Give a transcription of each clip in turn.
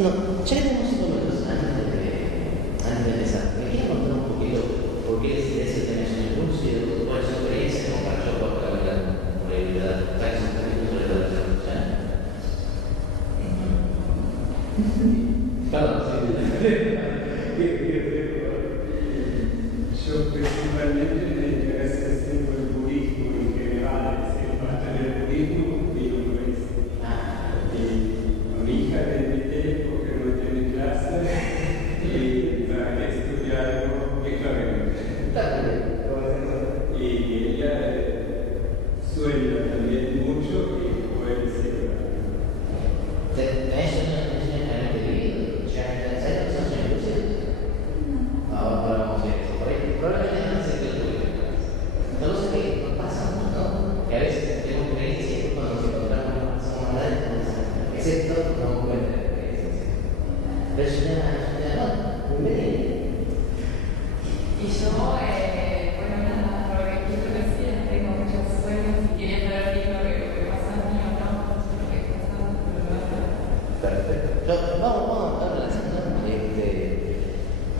Bueno, ya que tenemos 5 minutos antes de empezar, ¿me quieres contar un poquito por qué decidiste tener sueños lúcidos? ¿Cuál es su experiencia? Como para yo poder hablar con realidad. ¿Cuál es un poquito sobre la relación? Perdón, Yo principalmente me interesa siempre el budismo en general, es decir, parte del budismo y lo es. Y a mi hija le invité porque no tiene clases y para estudiar y ella sueña también mucho y puede ser. ¿Tenés sueños vividos? ¿Ya sabes que son sueños lúcidos? Ahora vamos a ver eso por ahí. Probablemente no se te ocurre. No lo sé, que nos pasa mucho, ¿no? Que a veces tenemos creencias cuando nos encontramos con una persona más excepto no encuentran creencias. Pero es una muy bella. Y yo, bueno, nada, por lo que quiero decir, tengo muchos sueños y quería saber qué es lo que pasa a mí o no, lo que pasa, Perfecto. Vamos a hablar de eso.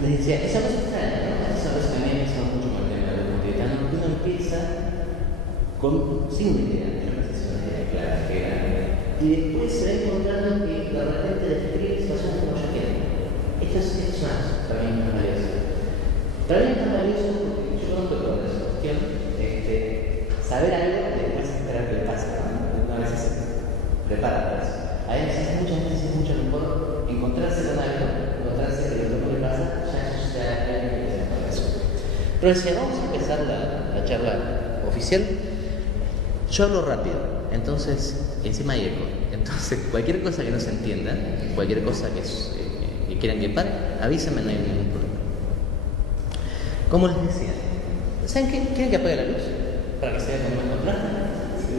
Les decía, esa cosa extraña, ¿no? Esa cosa que a mí me gusta mucho con el tema de la tibetano, que uno empieza sin una idea, una precisión clara, que grande, y después se va encontrando que de repente describe situaciones como yo quiero. Esto es para mí muy valioso. Para mí es más valioso porque yo conozco toda esa cuestión, saber algo y después esperar que le pase, ¿no? A veces se prepara para eso. A veces muchas veces es mucho mejor encontrarse con algo, encontrarse que lo que le pasa, ya eso se da para eso. Pero si vamos a empezar la charla oficial, yo hablo rápido, entonces encima hay eco. Entonces cualquier cosa que no se entienda, cualquier cosa que quieran que pare, avísenme, no hay ningún problema. Como les decía, ¿saben qué? ¿Quieren que apague la luz? Para que se vea con más contraste. Sí.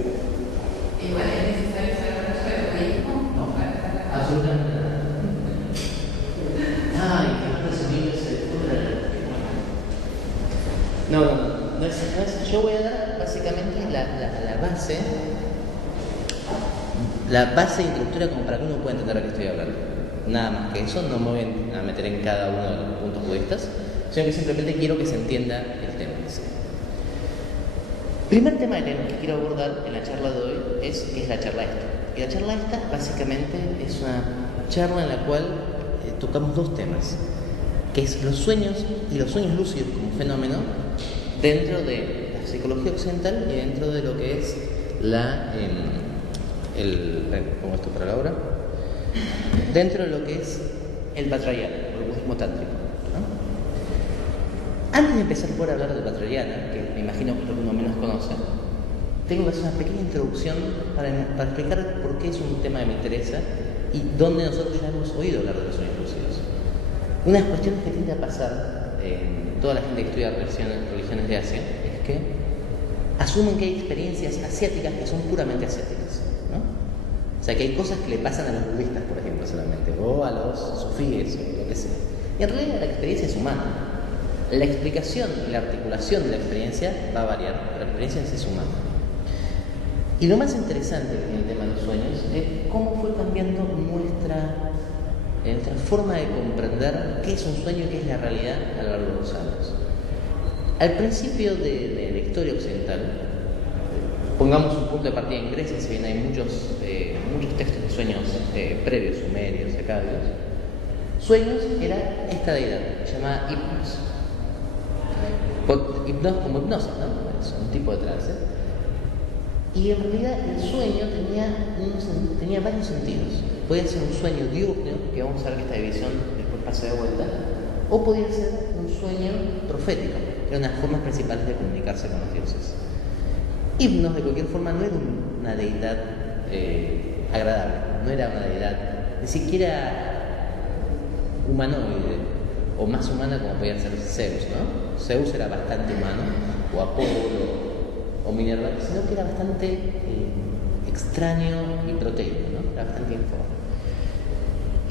igual es necesario saber mucho de budismo, No, absolutamente nada. Ay, que más resumido se ocurre. No es. Yo voy a dar básicamente la base introductoria como para que uno pueda entender a qué estoy hablando. Nada más que eso, no me voy a meter en cada uno de los puntos budistas, sino que simplemente quiero que se entienda el tema. Primer tema que quiero abordar en la charla de hoy es qué es la charla esta. Y la charla esta básicamente es una charla en la cual tocamos dos temas, que es los sueños y los sueños lúcidos como fenómeno dentro de la psicología occidental y dentro de lo que es ¿cómo esto para la hora? Dentro de lo que es el Vajrayana, el budismo tántrico, ¿no? Antes de empezar por hablar del Vajrayana, que me imagino que es lo que uno menos conoce, tengo que hacer una pequeña introducción para explicar por qué es un tema que me interesa y dónde nosotros ya hemos oído hablar de los sueños lúcidos. Una de las cuestiones que tiende a pasar en toda la gente que estudia religiones de Asia es que asumen que hay experiencias asiáticas que son puramente asiáticas, ¿no? O sea, que hay cosas que le pasan a los budistas, por ejemplo, solamente, o a los sufíes, o lo que sea. Y en realidad la experiencia es humana. La explicación y la articulación de la experiencia va a variar, pero la experiencia en sí es humana. Y lo más interesante en el tema de los sueños es cómo fue cambiando nuestra forma de comprender qué es un sueño y qué es la realidad a lo largo de los años. Al principio de la historia occidental, pongamos un punto de partida en Grecia, si bien hay muchos textos de sueños previos, sumerios, acadios, sueños era esta deidad, llamada Hipnos. Hipnos como hipnosis, ¿no? Es un tipo de trance. Y en realidad el sueño tenía varios sentidos. Podía ser un sueño diurno, que vamos a ver que esta división después pasa de vuelta, o podía ser un sueño profético, que eran las formas principales de comunicarse con los dioses. Hipnos, de cualquier forma, no era una deidad agradable, no era una deidad ni siquiera humanoide, o más humana como podía ser Zeus, ¿no? Zeus era bastante humano, o Apolo, o Minerva, sino que era bastante extraño y proteico, ¿no? Era bastante informe.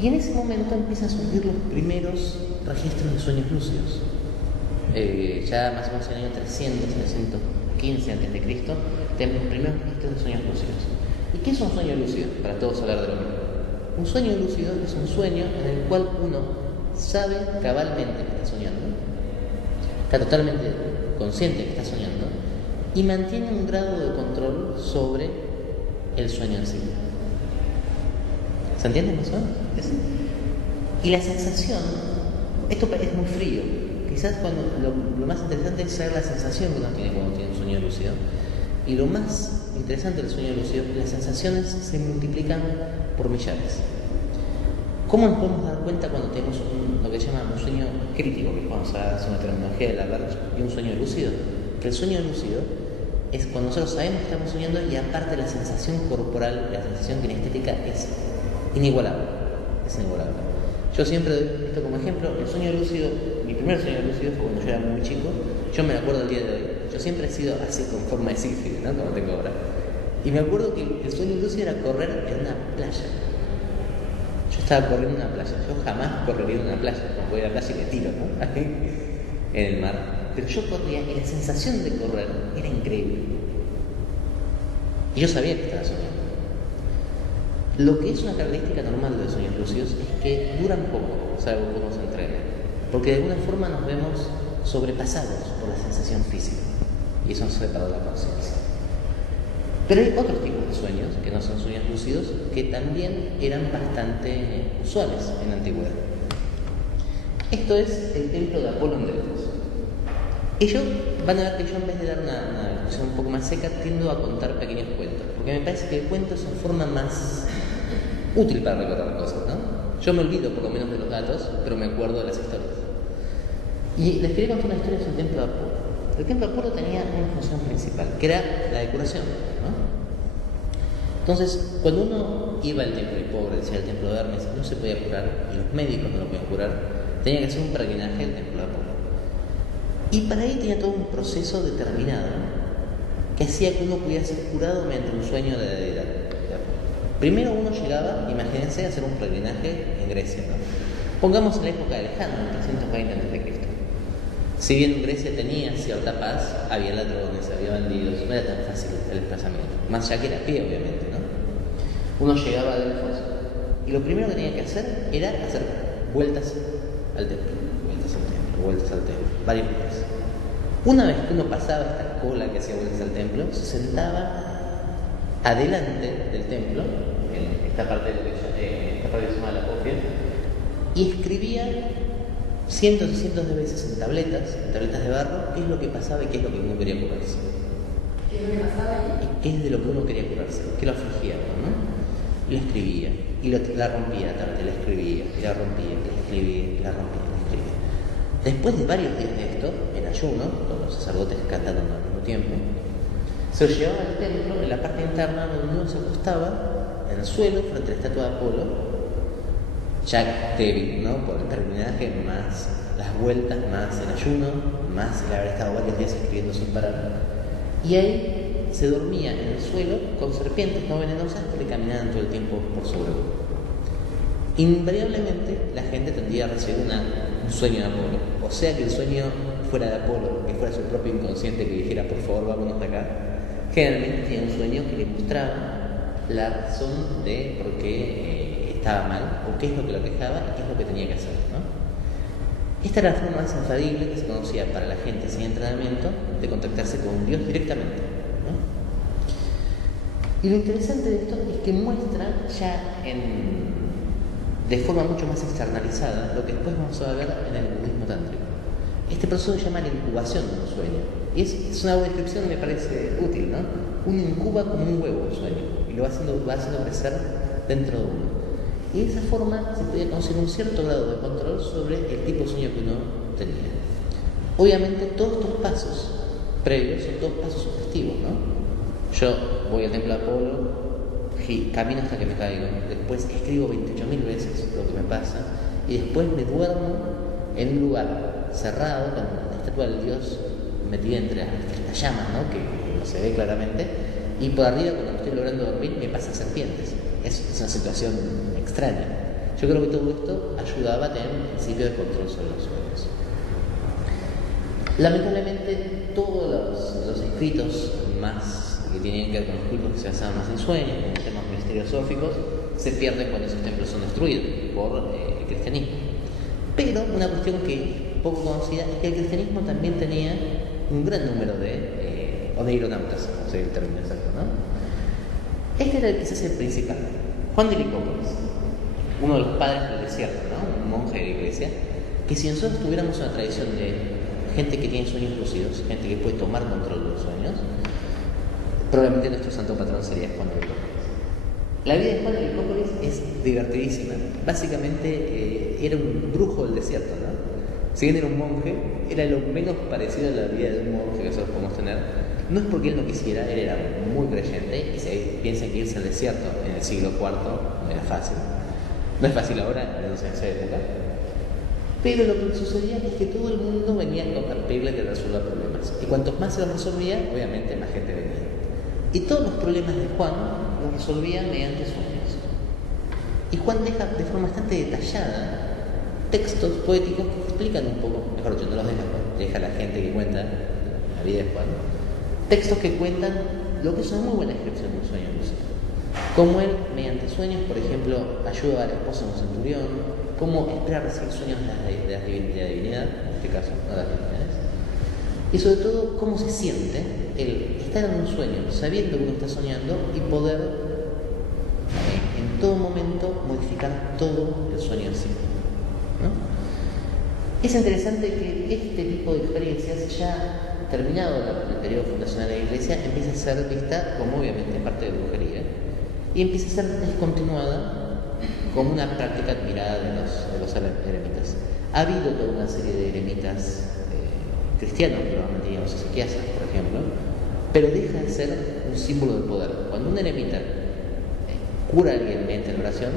Y en ese momento empiezan a surgir los primeros registros de sueños lúcidos. Ya más o menos en el año 300, 315 a.C., tenemos los primeros registros de sueños lúcidos. ¿Y qué es un sueño lúcido? Para todos hablar de lo mismo. Un sueño lúcido es un sueño en el cual uno sabe cabalmente que está soñando, está totalmente consciente que está soñando y mantiene un grado de control sobre el sueño en sí. ¿Se entiende más o menos? Y la sensación, esto es muy frío, quizás cuando lo más interesante es saber la sensación que uno tiene cuando tiene un sueño lúcido. Y lo más interesante del sueño lúcido, las sensaciones se multiplican por millares. ¿Cómo nos podemos dar cuenta cuando tenemos lo que se llama un sueño crítico, que vamos a hacer una terminología de la verdad, y un sueño lúcido? Que el sueño lúcido es cuando nosotros sabemos que estamos soñando y aparte la sensación corporal, la sensación kinestética es inigualable. Es inigualable. Yo siempre doy esto como ejemplo. El sueño lúcido, mi primer sueño lúcido fue cuando yo era muy chico. Yo me lo acuerdo el día de hoy. Yo siempre he sido así con forma de sílfide, ¿no? Como tengo ahora. Y me acuerdo que el sueño lúcido era correr en una playa. Yo estaba corriendo en una playa. Yo jamás correría en una playa. Porque voy a la playa y me tiro, ¿no? En el mar. Pero yo corría y la sensación de correr era increíble. Y yo sabía que estaba soñando. Lo que es una característica normal de los sueños lúcidos es que duran poco, salvo que uno se entrene. Porque de alguna forma nos vemos sobrepasados por la sensación física. Y eso nos separa de la conciencia. Pero hay otros tipos de sueños, que no son sueños lúcidos, que también eran bastante usuales en la antigüedad. Esto es el templo de Apolo en Delfos. Ellos van a ver que yo, en vez de dar una discusión un poco más seca, tiendo a contar pequeños cuentos, porque me parece que el cuento es una forma más útil para recordar cosas, ¿no? Yo me olvido por lo menos de los datos, pero me acuerdo de las historias. Y les quería contar una historia sobre el templo de Apolo. El templo de Apolo tenía una función principal, que era la decoración, ¿no? Entonces, cuando uno iba al templo, y pobre decía el templo de Hermes, no se podía curar, y los médicos no lo podían curar, tenía que hacer un peregrinaje al templo de Apolo. Y para ahí tenía todo un proceso determinado que hacía que uno pudiera ser curado mediante un sueño de la deidad. Primero uno llegaba, imagínense, a hacer un peregrinaje en Grecia, ¿no? Pongamos en la época de Alejandro, 320 a.C. Si bien Grecia tenía cierta paz, había ladrones, había bandidos, no era tan fácil el desplazamiento. Más ya que era a pie, obviamente, ¿no? Uno llegaba a Delfos y lo primero que tenía que hacer era hacer vueltas al templo. Vueltas al templo, varias veces. Una vez que uno pasaba esta cola que hacía vueltas al templo, se sentaba adelante del templo, en esta parte de lo que se llama la copia, y escribía cientos y cientos de veces en tabletas de barro, qué es lo que pasaba y qué es lo que uno quería curarse. ¿Qué es lo que pasaba ahí? Y qué es de lo que uno quería curarse, qué lo afligía, ¿no? Y lo escribía, y la rompía la tableta, la escribía, y la rompía, y la escribía, y la rompía, y la escribía. Después de varios días de esto, en ayuno, con los sacerdotes cantando al mismo tiempo, se lo llevaba al templo, en la parte interna donde uno se acostaba en el suelo frente a la estatua de Apolo, ya débil, ¿no? Por el peregrinaje, más las vueltas, más el ayuno, más el haber estado varios días escribiendo sin parar. Y ahí se dormía en el suelo con serpientes no venenosas que le caminaban todo el tiempo por sobre uno. Invariablemente la gente tendría a recibir un sueño de Apolo, o sea que el sueño fuera de Apolo, que fuera su propio inconsciente que dijera por favor vámonos de acá. Generalmente tenía un sueño que le mostraba la razón de por qué estaba mal, o qué es lo que lo quejaba y qué es lo que tenía que hacer, ¿no? Esta era la forma más infalible que se conocía para la gente sin entrenamiento de contactarse con Dios directamente, ¿no? Y lo interesante de esto es que muestra ya de forma mucho más externalizada lo que después vamos a ver en el budismo tántrico. Este proceso se llama la incubación de un sueño. Y es una descripción que me parece útil, ¿no? Uno incuba como un huevo un sueño y lo va haciendo crecer dentro de uno. Y de esa forma se podía conseguir un cierto grado de control sobre el tipo de sueño que uno tenía. Obviamente todos estos pasos previos son todos pasos sugestivos, ¿no? Yo voy al templo de Apolo, camino hasta que me caigo, después escribo 28.000 veces lo que me pasa y después me duermo en un lugar cerrado con la estatua del dios metida entre las llamas, ¿no? Que no se ve claramente, y por arriba cuando estoy logrando dormir me pasan serpientes. Es una situación extraña. Yo creo que todo esto ayudaba a tener un principio de control sobre los sueños. Lamentablemente todos los escritos más que tienen que ver con los cultos que se basaban más en sueños, en temas misteriosóficos, se pierden cuando esos templos son destruidos por el cristianismo. Pero una cuestión que es poco conocida es que el cristianismo también tenía un gran número de oneironautas, no sé el término exacto, ¿no? Este era quizás el principal, Juan de Licópolis, uno de los padres del desierto, ¿no? Un monje de la iglesia, que si nosotros tuviéramos una tradición de gente que tiene sueños lúcidos, gente que puede tomar control de los sueños, probablemente nuestro santo patrón sería Juan de Licópolis. La vida de Juan de Licópolis es divertidísima. Básicamente era un brujo del desierto, ¿no? Si bien era un monje, era lo menos parecido a la vida de un monje que nosotros podemos tener. No es porque él no quisiera, él era muy creyente, y si piensan que irse al desierto en el siglo IV no era fácil. No es fácil ahora, en esa época. Pero lo que sucedía es que todo el mundo venía a pedirle que resuelva problemas. Y cuantos más se los resolvía, obviamente más gente venía. Y todos los problemas de Juan los resolvía mediante sueños. Y Juan deja de forma bastante detallada textos poéticos que explican un poco, mejor dicho, no los deja la gente que cuenta la vida de Juan, textos que cuentan lo que es una muy buena descripción de un sueño lúcido. Como él, mediante sueños, por ejemplo, ayuda a la esposa de un centurión, cómo espera recibir sueños de la divinidad, en este caso, no de las divinidades, y sobre todo cómo se siente el estar en un sueño, sabiendo que uno está soñando y poder en todo momento modificar todo el sueño en sí, ¿no? Es interesante que este tipo de experiencias, ya terminado el periodo fundacional de la Iglesia, empieza a ser vista como obviamente parte de brujería y empieza a ser descontinuada como una práctica admirada de los eremitas. Ha habido toda una serie de eremitas cristianos, probablemente digamos ezequiasas, por ejemplo, pero deja de ser un símbolo de poder. Cuando un eremita cura a alguien mediante la oración,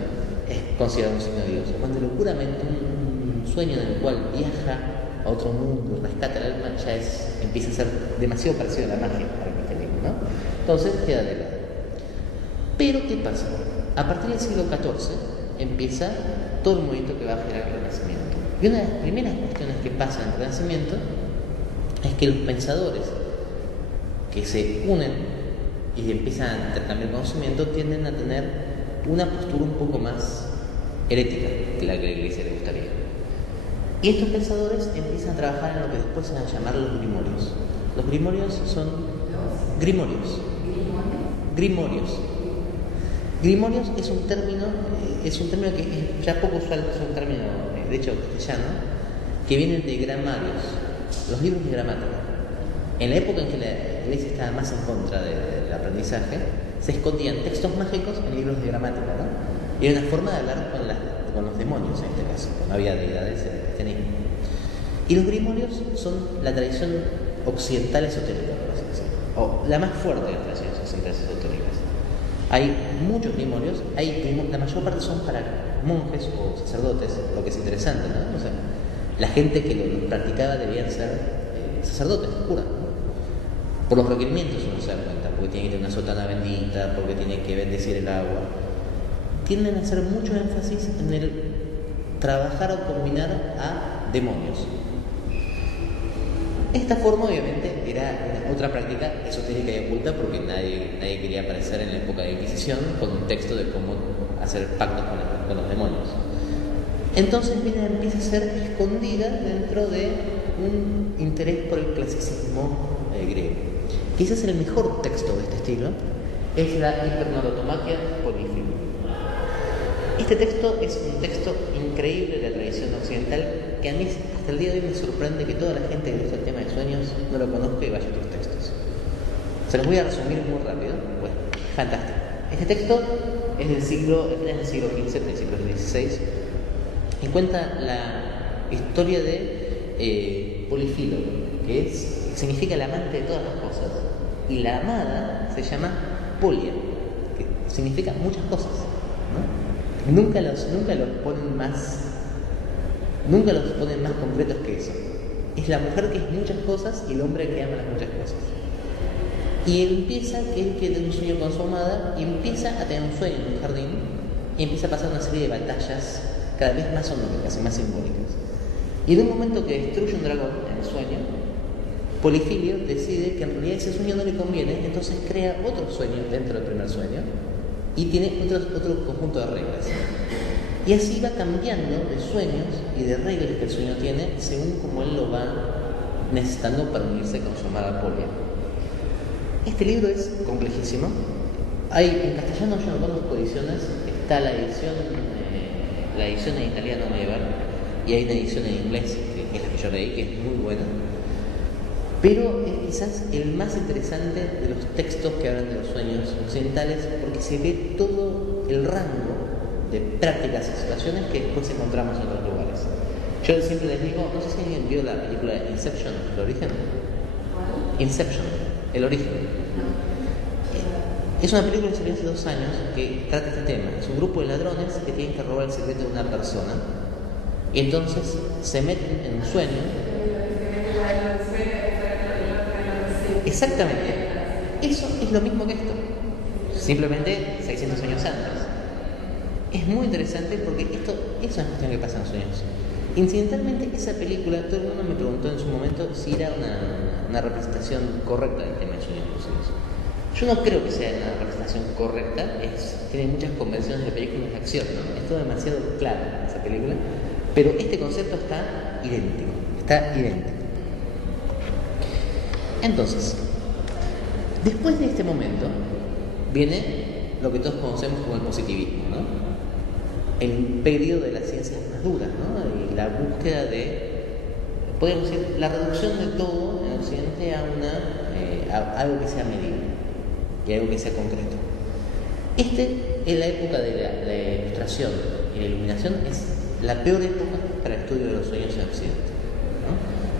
es considerado un signo de Dios. Cuando lo cura mediante un sueño en el cual viaja a otro mundo, rescata el alma, ya empieza a ser demasiado parecido a la magia para el cristianismo, ¿no? Entonces queda de lado. Pero ¿qué pasa? A partir del siglo XIV empieza todo el movimiento que va a generar el Renacimiento. Y una de las primeras cuestiones que pasa en el Renacimiento es que los pensadores que se unen y empiezan a intercambiar conocimiento tienden a tener una postura un poco más herética que la que la Iglesia le gustaría. Y estos pensadores empiezan a trabajar en lo que después se van a llamar los grimorios. Los grimorios son grimorios. Grimorios es un término que es ya poco usual, es un término de hecho castellano, que viene de gramarios, los libros de gramática. En la época en que la Iglesia estaba más en contra del aprendizaje, se escondían textos mágicos en libros de gramática, ¿no? Y era una forma de hablar con los demonios en este caso, no había deidades en el cristianismo. Y los grimorios son la tradición occidental esotérica, por así decirlo, o la más fuerte de las tradiciones occidentales esotéricas. Hay muchos grimorios, la mayor parte son para monjes o sacerdotes, lo que es interesante, ¿no? O sea, la gente que lo practicaba debían ser sacerdotes, curas, ¿no? Por los requerimientos uno se da cuenta, porque tiene que tener una sotana bendita, porque tiene que bendecir el agua. Tienden a hacer mucho énfasis en el trabajar o combinar a demonios. Esta forma obviamente era otra práctica esotérica y oculta, porque nadie quería aparecer en la época de la Inquisición con un texto de cómo hacer pactos con los demonios. Entonces empieza a ser escondida dentro de un interés por el clasicismo griego. Quizás el mejor texto de este estilo es la Hipernautomaquia Polífilo. Este texto es un texto increíble de la tradición occidental, que a mí hasta el día de hoy me sorprende que toda la gente que gusta el tema de sueños no lo conozca y vaya a otros textos. Se los voy a resumir muy rápido. Bueno, fantástico. Este texto es del siglo XV, del siglo XVI, y cuenta la historia de Polifilo, que significa el amante de todas las cosas, y la amada se llama Polia, que significa muchas cosas, ¿no? Nunca los ponen más concretos que eso. Es la mujer que es muchas cosas y el hombre que ama las muchas cosas. Y él empieza, que él tiene un sueño con su amada, y empieza a tener un sueño en un jardín, y empieza a pasar una serie de batallas cada vez más oníricas y más simbólicas. Y en un momento que destruye un dragón en el sueño, Polifilio decide que en realidad ese sueño no le conviene, entonces crea otro sueño dentro del primer sueño, y tiene otro conjunto de reglas. Y así va cambiando de sueños y de reglas que el sueño tiene según como él lo va necesitando para unirse con su amada Polia. Este libro es complejísimo. En castellano yo no conozco ediciones. Está la edición en italiano medieval y hay una edición en inglés, que es la que yo leí, que es muy buena. Pero es quizás el más interesante de los textos que hablan de los sueños occidentales, porque se ve todo el rango de prácticas y situaciones que después encontramos en otros lugares. Yo siempre les digo, no sé si alguien vio la película Inception, El origen. Inception, El origen. Es una película que salió hace 2 años que trata este tema. Es un grupo de ladrones que tienen que robar el secreto de una persona y entonces se meten en un sueño. Exactamente. Eso es lo mismo que esto, simplemente 600 años antes. Es muy interesante porque esto es una cuestión que pasa en los sueños. Incidentalmente, esa película, todo el mundo me preguntó en su momento si era una representación correcta del tema de sueños lúcidos. Yo no creo que sea una representación correcta, tiene muchas convenciones de películas de acción, ¿no? Es todo demasiado claro esa película, pero este concepto está idéntico. Entonces, después de este momento, viene lo que todos conocemos como el positivismo, ¿no? El periodo de las ciencias más duras, ¿no? Y la búsqueda podríamos decir, la reducción de todo en Occidente a algo que sea medible y algo que sea concreto. En la época de la ilustración y la iluminación es la peor época para el estudio de los sueños en Occidente, ¿no?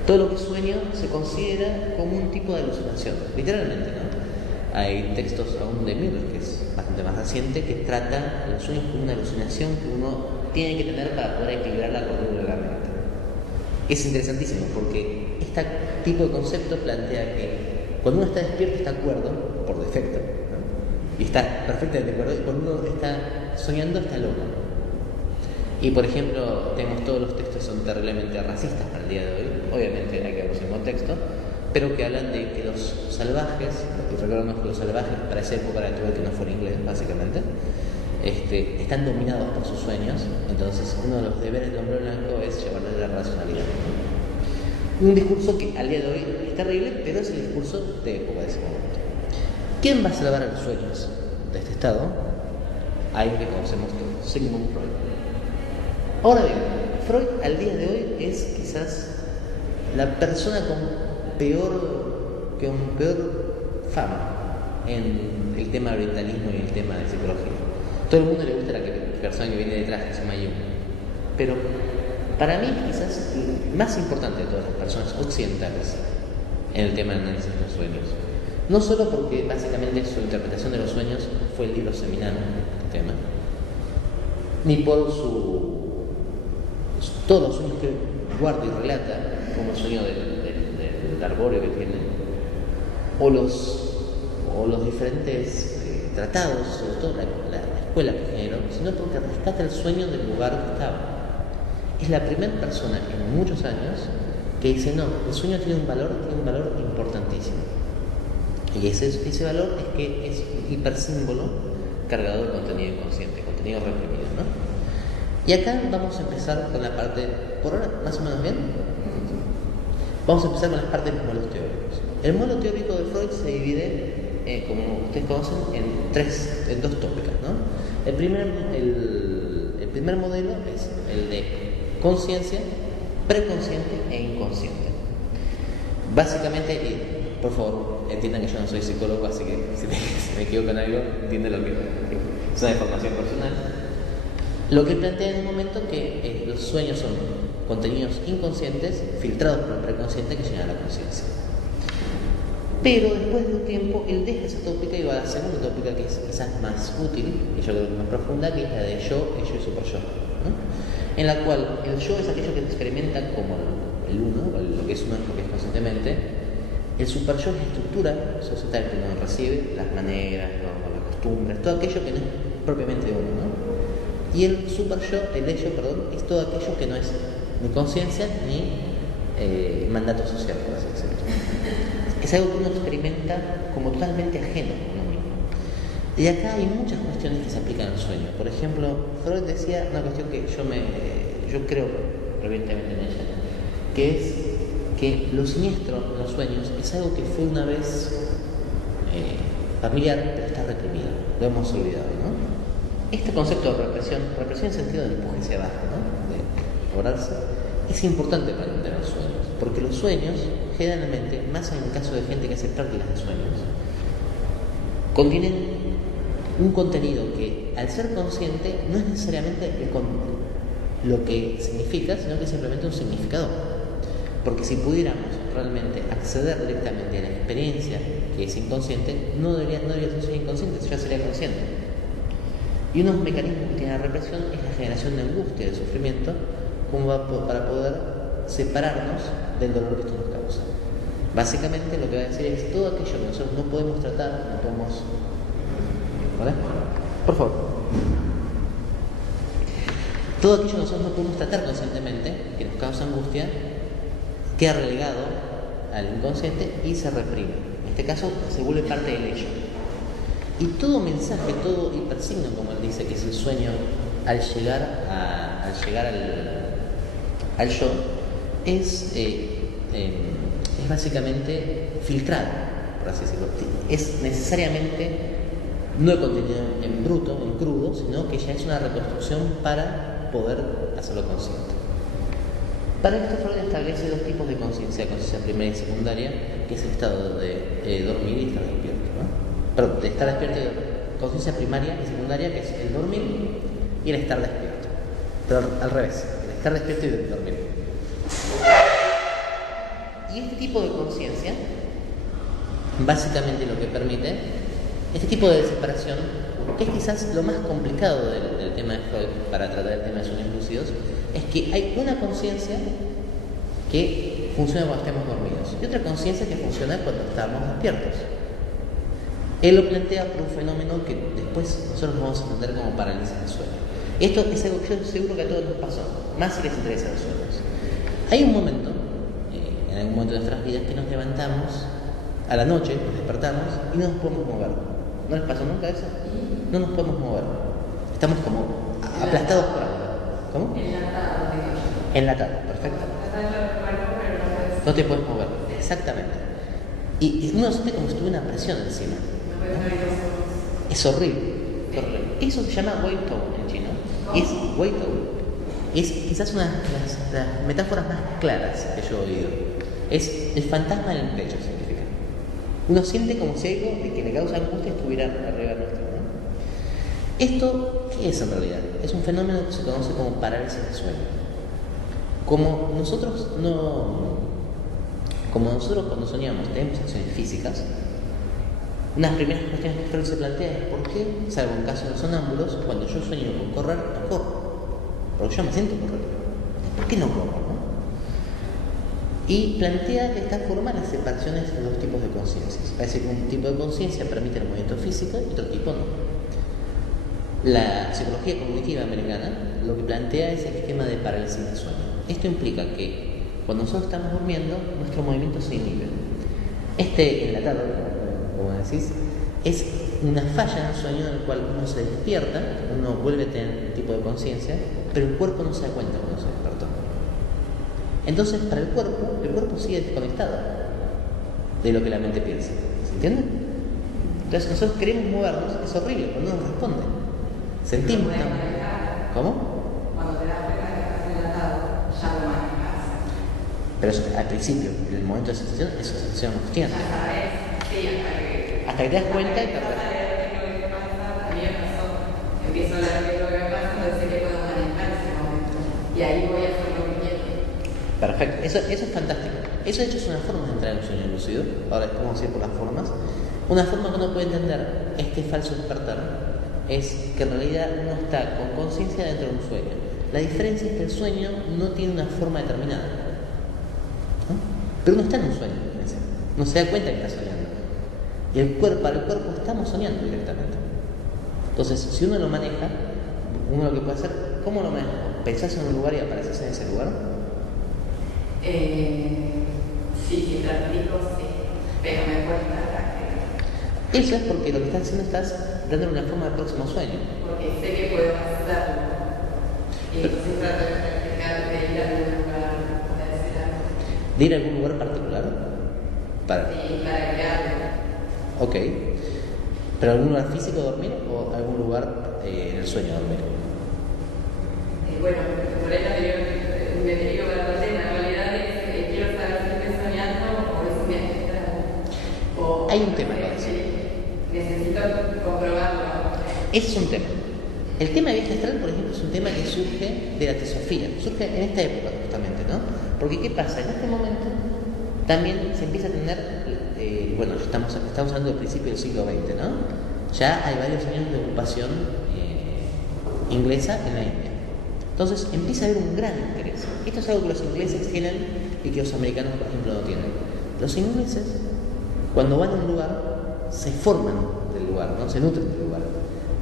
Todo lo que es sueño se considera como un tipo de alucinación, literalmente, ¿no? Hay textos aún de Miller, que es bastante más reciente, que trata los sueños como una alucinación que uno tiene que tener para poder equilibrar la cordura de la mente. Es interesantísimo porque este tipo de concepto plantea que cuando uno está despierto está cuerdo, por defecto, ¿no? Y está perfectamente cuerdo, y cuando uno está soñando está loco. Y por ejemplo, tenemos todos los textos que son terriblemente racistas para el día de hoy, obviamente hay que verlos en contexto, pero que hablan de que los salvajes, y recordemos que los salvajes para esa época era todo el que no fuera inglés, básicamente, están dominados por sus sueños. Entonces uno de los deberes del hombre blanco es llevarles la racionalidad, ¿no? Un discurso que al día de hoy es terrible, pero es el discurso de época de ese momento. ¿Quién va a salvar a los sueños de este estado? Alguien que conocemos todos, Sigmund Freud. Ahora bien, Freud al día de hoy es quizás la persona con peor fama en el tema del orientalismo y el tema de psicología. Todo el mundo le gusta la persona que viene detrás, que se llama Jung. Pero para mí quizás el más importante de todas las personas occidentales en el tema del análisis de los sueños. No solo porque básicamente su interpretación de los sueños fue el libro seminal del tema, ni por todos los sueños que guarda y relata, como el sueño del arbóreo que tiene, o los diferentes tratados, sobre todo la escuela que generó, sino porque rescata el sueño del lugar que estaba. Es la primera persona en muchos años que dice, no, el sueño tiene un valor importantísimo. Y ese valor es que es un hipersímbolo cargado de contenido inconsciente, contenido reprimido, ¿no? Y acá vamos a empezar con la parte, por ahora más o menos bien, vamos a empezar con las partes de los modelos teóricos. El modelo teórico de Freud se divide, como ustedes conocen, en 2 tópicas, ¿no? El primer modelo es el de conciencia, preconsciente e inconsciente. Básicamente, y por favor, entiendan que yo no soy psicólogo, así que si me equivoco en algo, entienden lo que es una información personal. Lo que plantea en un momento que los sueños son contenidos inconscientes filtrados por el preconsciente que llegan a la conciencia. Pero después de un tiempo, él deja esa tópica y va a la segunda tópica, que es quizás más útil, y yo creo que más profunda, que es la de yo, ello y superyo, ¿no? En la cual el yo es aquello que se experimenta como el uno, o lo que es uno, lo que es conscientemente. El superyo es la estructura societaria que uno recibe, las maneras, las costumbres, todo aquello que no es propiamente de uno, ¿no? Y el superyo, el ello, es todo aquello que no es ni conciencia ni mandato social, por así decirlo. Es algo que uno experimenta como totalmente ajeno a uno mismo. Y acá hay muchas cuestiones que se aplican al sueño. Por ejemplo, Freud decía una cuestión que yo creo fervientemente en ella, que es que lo siniestro en los sueños es algo que fue una vez familiar, pero está reprimido. Lo hemos olvidado, ¿no? Este concepto de represión en sentido de empuje hacia abajo, ¿no? De lograrse, es importante para entender los sueños, porque los sueños, generalmente, más en el caso de gente que hace prácticas de sueños, contienen un contenido que, al ser consciente, no es necesariamente lo que significa, sino que es simplemente un significador. Porque si pudiéramos realmente acceder directamente a la experiencia que es inconsciente, no debería ser inconsciente, ya sería consciente. Y unos mecanismos que tiene la represión es la generación de angustia y de sufrimiento para poder separarnos del dolor que esto nos causa. Básicamente lo que va a decir es todo aquello que nosotros no podemos tratar, no podemos... ¿Vale? Por favor. Todo aquello que nosotros no podemos tratar conscientemente, que nos causa angustia, queda relegado al inconsciente y se reprime. En este caso se vuelve parte del ello. Y todo mensaje, todo hipersigno, como él dice, que es el sueño al llegar al yo, es básicamente filtrado, por así decirlo. Es necesariamente no el contenido en bruto, en crudo, sino que ya es una reconstrucción para poder hacerlo consciente. Para esto Freud establece dos tipos de conciencia primaria y secundaria, que es el estado de dormir y estar despierto, ¿no? Perdón, de estar despierto, conciencia primaria y secundaria, que es el dormir y el estar despierto. Pero al revés, el estar despierto y el dormir. Y este tipo de conciencia, básicamente lo que permite, este tipo de separación, que es quizás lo más complicado del tema de Freud para tratar el tema de sueños lúcidos, es que hay una conciencia que funciona cuando estamos dormidos y otra conciencia que funciona cuando estamos despiertos. Él lo plantea por un fenómeno que después nosotros vamos a entender como parálisis del sueño. Esto es algo que yo seguro que a todos nos pasó, más si les interesa los sueños. Hay un momento, en algún momento de nuestras vidas, que nos levantamos a la noche, nos despertamos y no nos podemos mover. ¿No les pasó nunca eso? No nos podemos mover. Estamos como aplastados por algo. ¿Cómo? Enlatado, perfecto. No te puedes mover, exactamente. Y uno siente como si tuviera una presión encima. ¿No? Es horrible. Eso se llama Weitou en chino. Y es Weitou. Es quizás una de las metáforas más claras que yo he oído. Es el fantasma en el pecho, significa. Uno siente como si algo de que le causa angustia estuviera arriba nuestro, ¿no? ¿Esto qué es en realidad? Es un fenómeno que se conoce como parálisis del sueño. Como nosotros cuando soñamos tenemos acciones físicas, una de las primeras cuestiones que Freud se plantea es ¿por qué, salvo en casos de sonámbulos, cuando yo sueño con correr, no corro? Porque yo me siento correr. ¿Por qué no corro? ¿No? Y plantea de esta forma las separaciones de dos tipos de conciencias. Es decir, un tipo de conciencia permite el movimiento físico y otro tipo no. La psicología cognitiva americana lo que plantea es el esquema de parálisis del sueño. Esto implica que cuando nosotros estamos durmiendo, nuestro movimiento se inhibe. Este enlatado, como decís, es una falla en el sueño en el cual uno se despierta, uno vuelve a tener un tipo de conciencia, pero el cuerpo no se da cuenta cuando se despertó. Entonces, para el cuerpo sigue desconectado de lo que la mente piensa. ¿Se entiende? Entonces, nosotros queremos movernos, es horrible, pero no nos responde. Sentimos. ¿Cómo? Cuando te das cuenta que estás enlatado, ya lo manejas. Pero eso, al principio, en el momento de sensación, es una sensación angustiante. Hasta que te das cuenta y perdés. A mí me pasó. Empiezo a leer qué es lo que me pasa, no sé qué puedo manejar en ese momento. Y ahí voy a hacer lo que quiero. Perfecto, eso es fantástico. Eso de hecho es una forma de entrar en un sueño lúcido. Ahora después vamos a ir por las formas. Una forma que uno puede entender este falso despertar es que en realidad uno está con conciencia dentro de un sueño. La diferencia es que el sueño no tiene una forma determinada, ¿no? Pero uno está en un sueño, no se da cuenta que está soñando. Y para el cuerpo estamos soñando directamente. Entonces, si uno lo maneja, uno lo que puede hacer, ¿cómo lo maneja? ¿Pensás en un lugar y apareces en ese lugar? Sí, si practico, sí. Pero me cuesta la práctica. Eso es porque lo que estás haciendo, estás dándole una forma al próximo sueño. Porque sé que puedo hacerlo. Y entonces trato de practicar de ir a algún lugar para decir algo. ¿De ir a algún lugar particular? Sí, para guiarlo. Ok. ¿Pero algún lugar físico a dormir o algún lugar en el sueño a dormir? Bueno, por ahí me digo para la cena. En realidad es quiero saber si estoy soñando o es un viaje astral. Hay un tema con eso. Necesito comprobarlo. Ese es un tema. El tema de viaje astral, por ejemplo, es un tema que surge de la teosofía, surge en esta época justamente, ¿no? Porque ¿qué pasa? En este momento también se empieza a tener, bueno, estamos hablando del principio del siglo XX, ¿no? Ya hay varios años de ocupación inglesa en la India. Entonces empieza a haber un gran interés. Esto es algo que los ingleses tienen y que los americanos, por ejemplo, no tienen. Los ingleses, cuando van a un lugar, se forman del lugar, ¿no? Se nutren del lugar.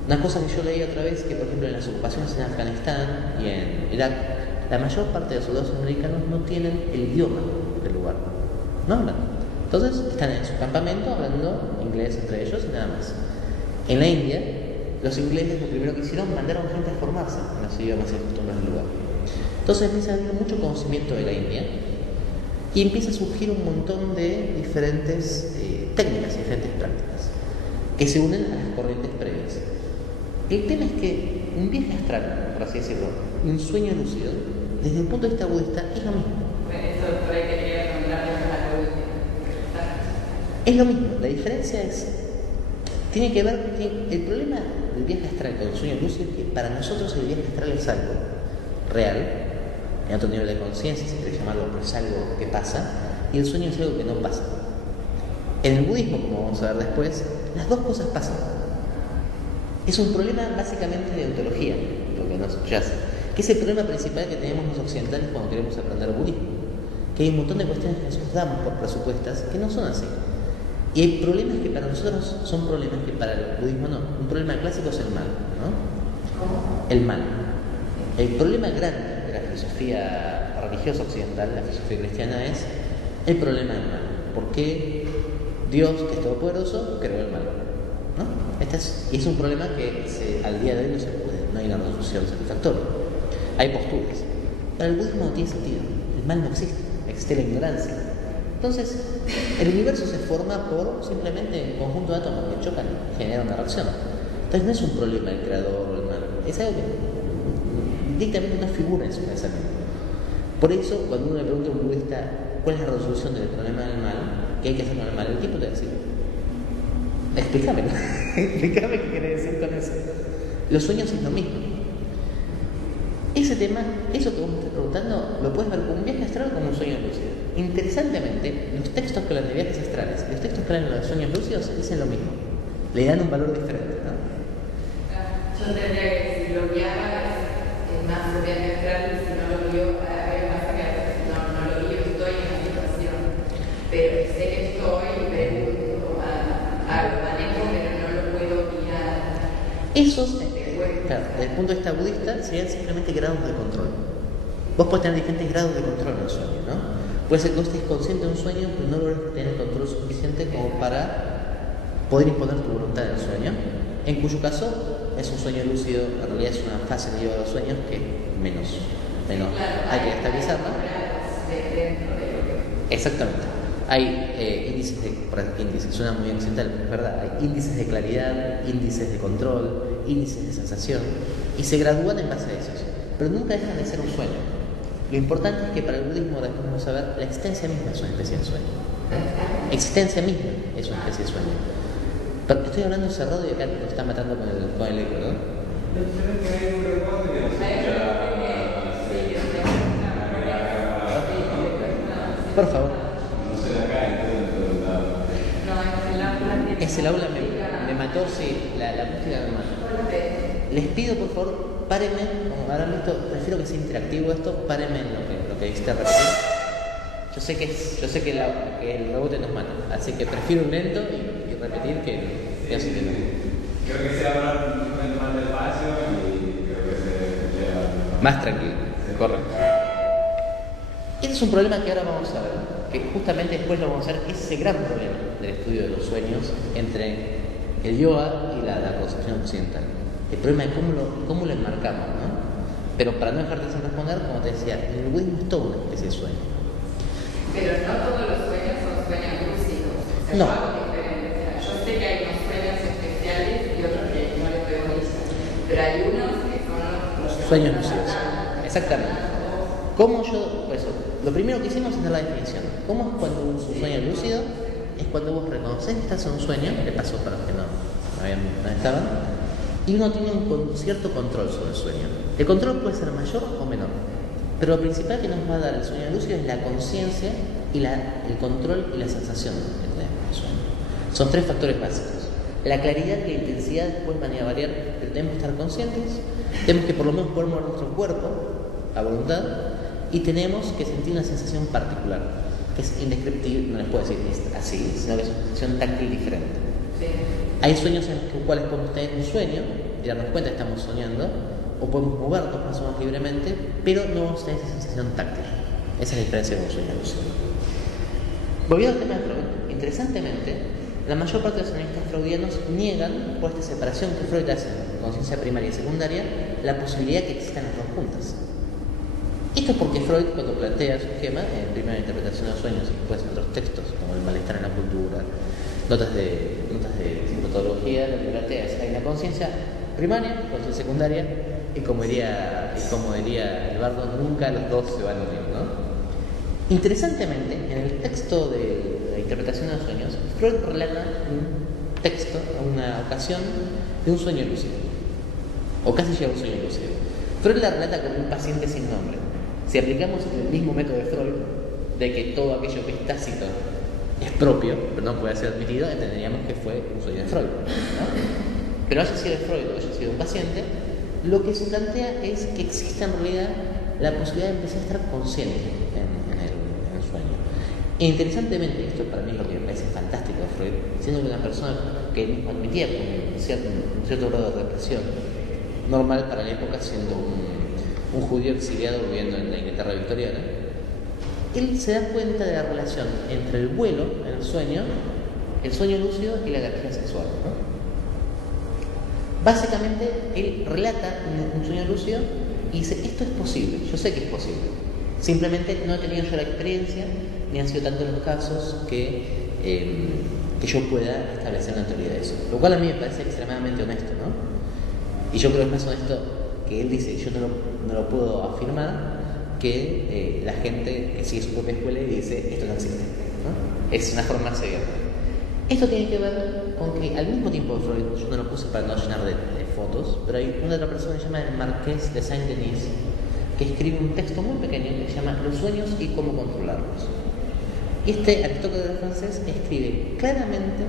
Una cosa que yo leí otra vez, que por ejemplo en las ocupaciones en Afganistán y en Irak, la mayor parte de los soldados americanos no tienen el idioma del lugar. No hablan. Entonces están en su campamento hablando inglés entre ellos y nada más. En la India, los ingleses lo primero que hicieron, mandaron gente a formarse en los idiomas y costumbres del lugar. Entonces empieza a haber mucho conocimiento de la India y empieza a surgir un montón de diferentes técnicas y diferentes prácticas que se unen a las corrientes previas. El tema es que un viaje astral, por así decirlo, un sueño lúcido, desde el punto de vista budista, es lo mismo. Eso por ahí quería preguntarle a la última. Es lo mismo, la diferencia es, tiene que ver, el problema del viaje astral con el sueño lúcido es que para nosotros el viaje astral es algo real, en otro nivel de conciencia, si querés llamarlo, pero es algo que pasa, y el sueño es algo que no pasa. En el budismo, como vamos a ver después, las dos cosas pasan. Es un problema básicamente de ontología, lo que nos subyace, que es el problema principal que tenemos los occidentales cuando queremos aprender budismo, que hay un montón de cuestiones que nosotros damos por presupuestas que no son así. Y hay problemas que para nosotros son problemas que para el budismo no. Un problema clásico es el mal, ¿no? ¿Cómo? El mal. El problema grande de la filosofía religiosa occidental, la filosofía cristiana, es el problema del mal. ¿Por qué Dios, que es todopoderoso, creó el mal? ¿No? Y es un problema que al día de hoy no se puede, no hay una resolución satisfactoria. Hay posturas. Para el budismo no tiene sentido. El mal no existe, existe la ignorancia. Entonces, el universo se forma por simplemente un conjunto de átomos que chocan y generan una reacción. Entonces no es un problema el creador o el mal, es algo que directamente no figura en su pensamiento. Por eso, cuando uno le pregunta a un budista cuál es la resolución del problema del mal, qué hay que hacer con el mal, el tipo te va a decir: explícame qué quiere decir con eso. Los sueños es lo mismo. Ese tema, eso que vos me estás preguntando, lo puedes ver como un viaje astral o como un sueño lúcido. Interesantemente, los textos que hablan de viajes astrales y los textos que hablan de los sueños lúcidos dicen lo mismo. Le dan un valor diferente, ¿no? Yo tendría que, si lo guiaba, es más un viaje astral, y si no lo guío, pasa que no lo guío, estoy en la situación. Pero sé que estoy y pregunto, lo manejo, pero no lo puedo guiar. Esos, claro, desde el punto de vista budista, serían simplemente grados de control. Vos podés tener diferentes grados de control en el sueño, ¿no? Puede ser que vos estés consciente de un sueño, pero no logres tener control suficiente como para poder imponer tu voluntad en el sueño, en cuyo caso es un sueño lúcido, en realidad es una fase de los sueños que menos hay que estabilizarla. Exactamente. Hay índices, suena muy occidental, pero es verdad, hay índices de claridad, índices de control, índices de sensación, y se gradúan en base a esos, pero nunca dejan de ser un sueño. Lo importante es que para el budismo, después vamos a ver, la existencia misma es una especie de sueño. La existencia misma es una especie de sueño. Pero estoy hablando cerrado y acá nos está matando con el eco, ¿no? Por favor. Es el aula, me mató, sí, la música me mató. Les pido, por favor, párenme, como habrán visto, prefiero que sea interactivo esto, párenme en lo que diste repetir. Yo sé que el rebote nos mata, así que prefiero un lento y repetir que no se entiende. Creo que se habla un momento más despacio y creo que se escucha más tranquilo, correcto. Este es un problema que ahora vamos a ver, que justamente después lo vamos a ver, ese gran problema del estudio de los sueños entre el yoga y la concepción occidental. El problema es cómo lo enmarcamos, ¿no? Pero para no dejarte sin responder, como te decía, el budismo es toda una especie de sueño. Pero no todos los sueños son sueños lúcidos. O sea, No. yo hago diferencia. Yo sé que hay unos sueños especiales y otros que no les veo mucho. Pero hay unos que son los Sueños lúcidos. Exactamente. ¿Cómo yo, pues, lo primero que hicimos es dar la definición. ¿Cómo es cuando un sueño lúcido? Es cuando vos reconoces que estás en un sueño, le pasó para los que no estaban, y uno tiene un cierto control sobre el sueño. El control puede ser mayor o menor, pero lo principal que nos va a dar el sueño lúcido es la conciencia y el control y la sensación que tenemos del sueño. Son 3 factores básicos. La claridad y la intensidad después van a variar, pero tenemos que estar conscientes, tenemos que por lo menos poder mover nuestro cuerpo a voluntad y tenemos que sentir una sensación particular, que es indescriptible, no les puedo decir que es así, sino que es una sensación táctil diferente. Sí. Hay sueños en los cuales podemos tener un sueño y darnos cuenta que estamos soñando, o podemos movernos más o menos libremente, pero no vamos a tener esa sensación táctil. Esa es la diferencia de un sueño lúcido. Volviendo al tema de Freud, interesantemente, la mayor parte de los analistas freudianos niegan, por esta separación que Freud hace en conciencia primaria y secundaria, la posibilidad que existan las dos juntas. Esto es porque Freud, cuando plantea su esquema, en primera interpretación de los sueños y después en otros textos, como el malestar en la cultura, notas de psicopatología, lo que plantea es hay la conciencia primaria, conciencia secundaria, y como diría el bardo, nunca los dos se van a unir, ¿no? Interesantemente, en el texto de la interpretación de los sueños, Freud relata un texto, una ocasión de un sueño lúcido, o casi llega a un sueño lúcido. Freud la relata como un paciente sin nombre. Si aplicamos el mismo método de Freud, de que todo aquello que es tácito es propio, pero no puede ser admitido, entenderíamos que fue un sueño de Freud, ¿no? Pero haya sido de Freud o haya sido un paciente, lo que se plantea es que existe en realidad la posibilidad de empezar a estar consciente en el sueño. E interesantemente, esto para mí es lo que me parece fantástico de Freud, siendo que una persona que él mismo admitía con un cierto grado de represión normal para la época, siendo un judío exiliado viviendo en la Inglaterra victoriana, él se da cuenta de la relación entre el vuelo en el sueño lúcido y la energía sexual, ¿no? Básicamente, él relata un sueño lúcido y dice, esto es posible, yo sé que es posible. Simplemente no he tenido yo la experiencia, ni han sido tantos los casos que yo pueda establecer una teoría de eso. Lo cual a mí me parece extremadamente honesto, ¿no? Y yo creo que es más honesto que él dice, yo no lo puedo afirmar, que la gente que sigue su propia escuela y dice, esto no existe, ¿no? Es una forma más abierta. Esto tiene que ver con que al mismo tiempo de Freud, yo no lo puse para no llenar de fotos, pero hay una otra persona que se llama el Marqués de Saint-Denis, que escribe un texto muy pequeño que se llama Los sueños y cómo controlarlos. Y este aristócrata francés escribe claramente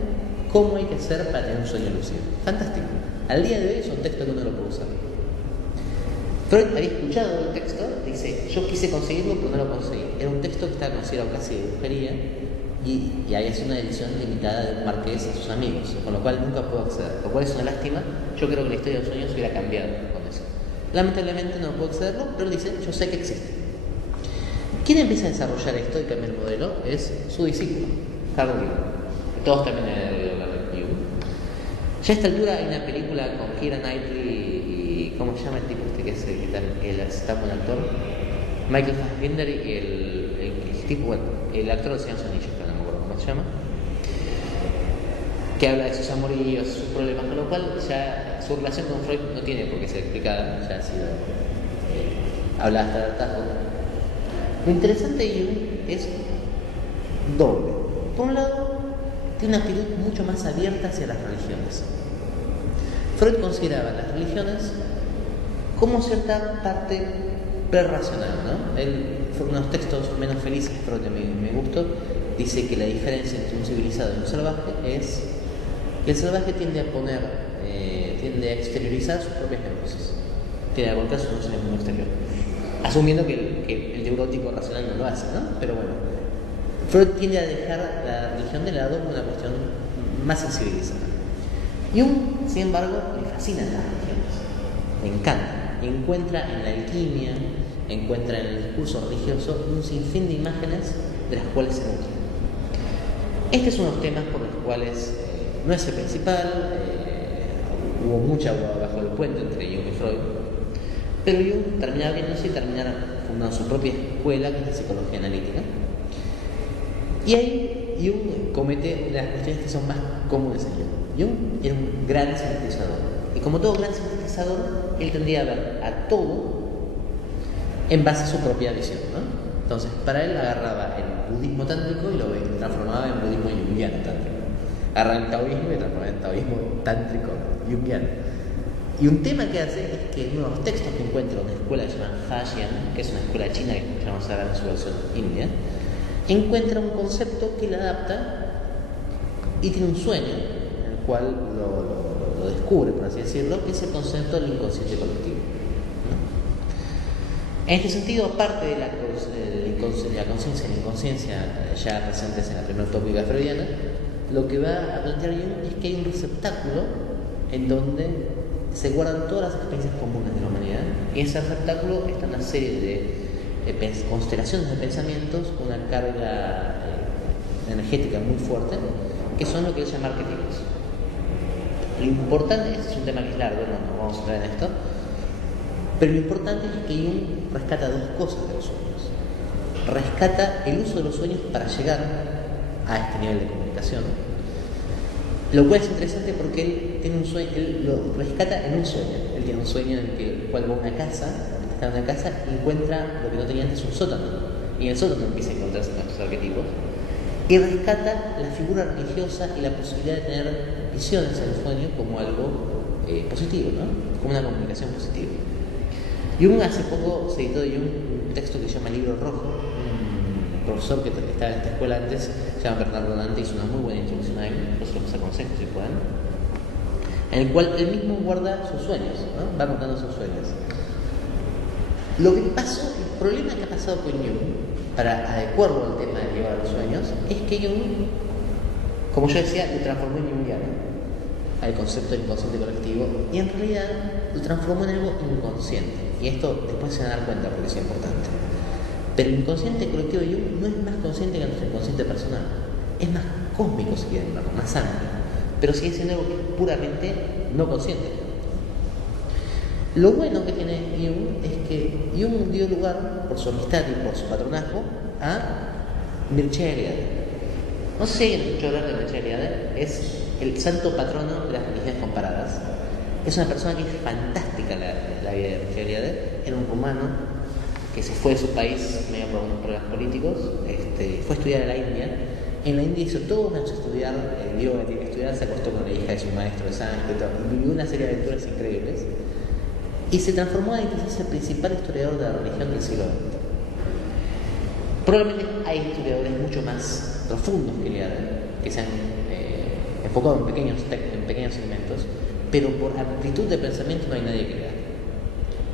cómo hay que hacer para tener un sueño lúcido. Fantástico. Al día de hoy es un texto que uno lo puede usar. Freud había escuchado el texto, dice, yo quise conseguirlo pero no lo conseguí. Era un texto que estaba considerado casi de brujería y había sido una edición limitada de un marqués a sus amigos, con lo cual nunca pudo acceder. Lo cual es una lástima. Yo creo que la historia de los sueños hubiera cambiado con eso. Lamentablemente no puedo accederlo, pero él dice, yo sé que existe. Quien empieza a desarrollar esto y cambiar el modelo es su discípulo, Carl Jung. Todos también han oído hablar de Jung. Ya a esta altura hay una película con Keira Knightley y ¿cómo se llama el tipo este que es el está con el actor? Michael Fassbender y el tipo, bueno, el actor de Señor de los Anillos, pero no me acuerdo cómo se llama, que habla de sus amoríos, sus problemas, con lo cual ya su relación con Freud no tiene por qué ser explicada, ya ha sido hablada hasta el hartazgo. Lo interesante de Jung es doble. Por un lado, tiene una actitud mucho más abierta hacia las religiones. Freud consideraba las religiones como cierta parte prerracional, ¿no? Él, en unos textos menos felices, Freud de mi gusto, dice que la diferencia entre un civilizado y un salvaje es que el salvaje tiende a exteriorizar sus propias neurosis, tiende a volcar sus emociones en el exterior, asumiendo que el neurótico racional no lo hace, ¿no? Pero bueno, Freud tiende a dejar la religión de lado como una cuestión más sensibilizada. Jung, sin embargo, le fascinan las religiones, le encanta, encuentra en la alquimia, encuentra en el discurso religioso un sinfín de imágenes de las cuales se nutre. Este es uno de los temas por los cuales no es el principal, hubo mucha agua bajo el puente entre Jung y Freud, pero Jung termina abriéndose y termina fundando su propia escuela, que es la psicología analítica. Y ahí Jung comete las cuestiones que son más comunes en Jung. Jung era un gran sintetizador, y como todo gran sintetizador, él tendría a ver a todo en base a su propia visión, ¿no? Entonces, para él agarraba el budismo tántrico y lo transformaba en budismo junguiano tántrico. Agarraba el taoísmo y lo transformaba en taoísmo tántrico junguiano. Y un tema que hace es que en uno de los textos que encuentra en una escuela que se llama Hajian, que es una escuela china que escuchamos ahora en su versión india, encuentra un concepto que le adapta y tiene un sueño, en el cual lo descubre, por así decirlo, que es el concepto del inconsciente colectivo. En este sentido, aparte de la conciencia y la inconsciencia ya presentes en la primera tópica freudiana, lo que va a plantear Jung es que hay un receptáculo en donde se guardan todas las experiencias comunes de la humanidad, y en ese receptáculo está una serie de constelaciones de pensamientos con una carga energética muy fuerte, que son lo que él llama arquetipos. Lo importante, este es un tema que es largo, no vamos a entrar en esto, pero lo importante es que Jung rescata dos cosas de los sueños. Rescata el uso de los sueños para llegar a este nivel de comunicación, lo cual es interesante porque él tiene un sueño, él lo rescata en un sueño. Él tiene un sueño en el cual va a una casa, está en una casa y encuentra lo que no tenía antes, un sótano, y en el sótano empieza a encontrarse con estos arquetipos, y rescata la figura religiosa y la posibilidad de tener visiones en el sueño como algo positivo, ¿no? Como una comunicación positiva. Jung hace poco se editó de Jung un texto que se llama Libro Rojo. Un profesor que estaba en esta escuela antes, se llama Bernardo Dante, hizo una muy buena introducción a él, los aconsejo si pueden, en el cual él mismo guarda sus sueños, ¿no? Va contando sus sueños. Lo que pasó, el problema que ha pasado con Jung, para adecuarlo al tema de llevar los sueños, es que Jung, como yo decía, lo transformó en junguiano, al concepto del inconsciente colectivo, y en realidad lo transformó en algo inconsciente. Y esto después se van a dar cuenta porque es importante. Pero el inconsciente colectivo de Jung no es más consciente que nuestro inconsciente personal. Es más cósmico, si quieren verlo, más amplio. Pero sigue siendo algo que es puramente no consciente. Lo bueno que tiene Jung es que Jung dio lugar, por su amistad y por su patronazgo, a Mircea Eliade. No sé si han escuchado hablar de Mircea Eliade, es el santo patrono de las religiones comparadas. Es una persona que es fantástica la vida de Mircea Eliade. Era un rumano que se fue de su país medio por unos problemas políticos, fue a estudiar a la India. En la India hizo todo un año estudiar yoga, tiene que estudiar, se acostó con la hija de su maestro de sánscrito y vivió una serie de aventuras increíbles. Y se transformó en quizás el principal historiador de la religión del siglo XX. Probablemente hay historiadores mucho más profundos que Eliade, que se han enfocado en pequeños segmentos, pero por amplitud de pensamiento no hay nadie que lea.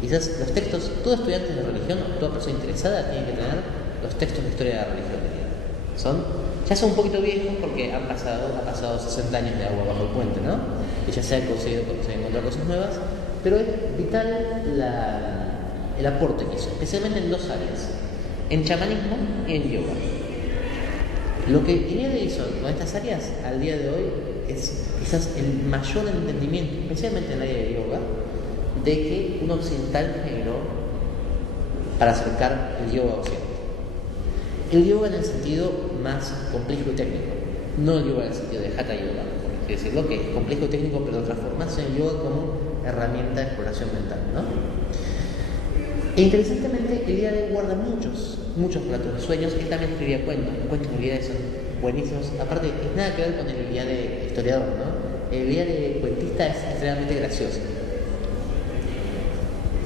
Quizás los textos, todo estudiante de religión o toda persona interesada tiene que tener los textos de historia de la religión de Eliade. Ya son un poquito viejos porque ha pasado 60 años de agua bajo el puente, ¿no? Y ya se han encontrado cosas nuevas, pero es vital el aporte que hizo, especialmente en dos áreas, en chamanismo y en yoga. Lo que Eliade hizo con estas áreas al día de hoy es quizás el mayor entendimiento, especialmente en el área de yoga, de que un occidental generó para acercar el yoga a Occidente. El yoga en el sentido más complejo y técnico, no el yoga en el sentido de hatha yoga, por así decirlo, que es complejo y técnico, pero transformarse en yoga como herramienta de exploración mental, ¿no? E interesantemente, Eliade guarda muchos relatos de sueños. Él también escribía cuentos. Los cuentos de Eliade son buenísimos. Aparte, es nada que ver con el Eliade historiador, ¿no? El Eliade cuentista es extremadamente gracioso.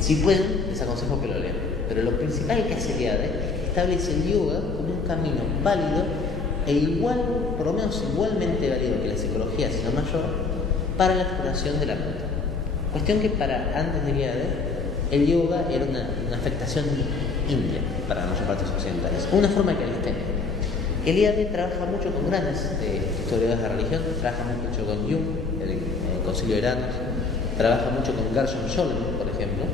Si pueden, les aconsejo que lo lean. Pero lo principal que hace Eliade es que establece el yoga como un camino válido e igual, por lo menos igualmente válido que la psicología, sino mayor, para la exploración de la mente. Cuestión que antes de Eliade, el yoga era una afectación india para la mayor parte de los occidentales, una forma de calistenia. Eliade trabaja mucho con grandes historiadores de la religión, trabaja mucho con Jung, el Concilio de Eranos, trabaja mucho con Gershom Scholem, por ejemplo,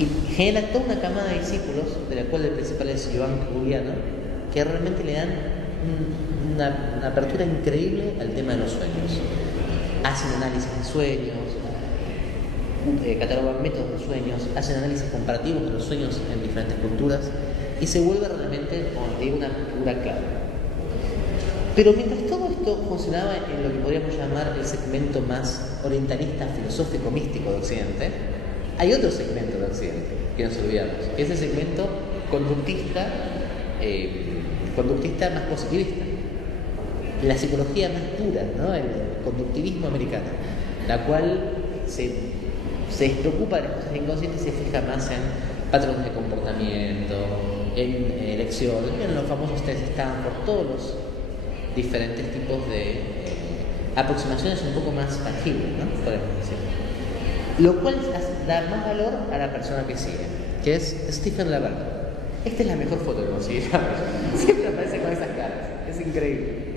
y genera toda una camada de discípulos, de la cual el principal es Joan Juliano, que realmente le dan una apertura increíble al tema de los sueños. Hacen análisis de sueños, catalogan métodos de sueños, hacen análisis comparativos de los sueños en diferentes culturas y se vuelve realmente, como te digo, una figura clave. Pero mientras todo esto funcionaba en lo que podríamos llamar el segmento más orientalista, filosófico, místico de Occidente, hay otro segmento de Occidente que nos olvidamos, que es el segmento conductista más positivista, la psicología más pura, ¿no? El conductivismo americano, la cual se despreocupa de las cosas inconscientes y se fija más en patrones de comportamiento, en elección, en los famosos test de Stanford, todos los diferentes tipos de aproximaciones un poco más tangibles, ¿no? Podemos decir. Lo cual da más valor a la persona que sigue, que es Stephen LaBerge. Esta es la mejor foto que consigue. Siempre aparece con esas caras, es increíble.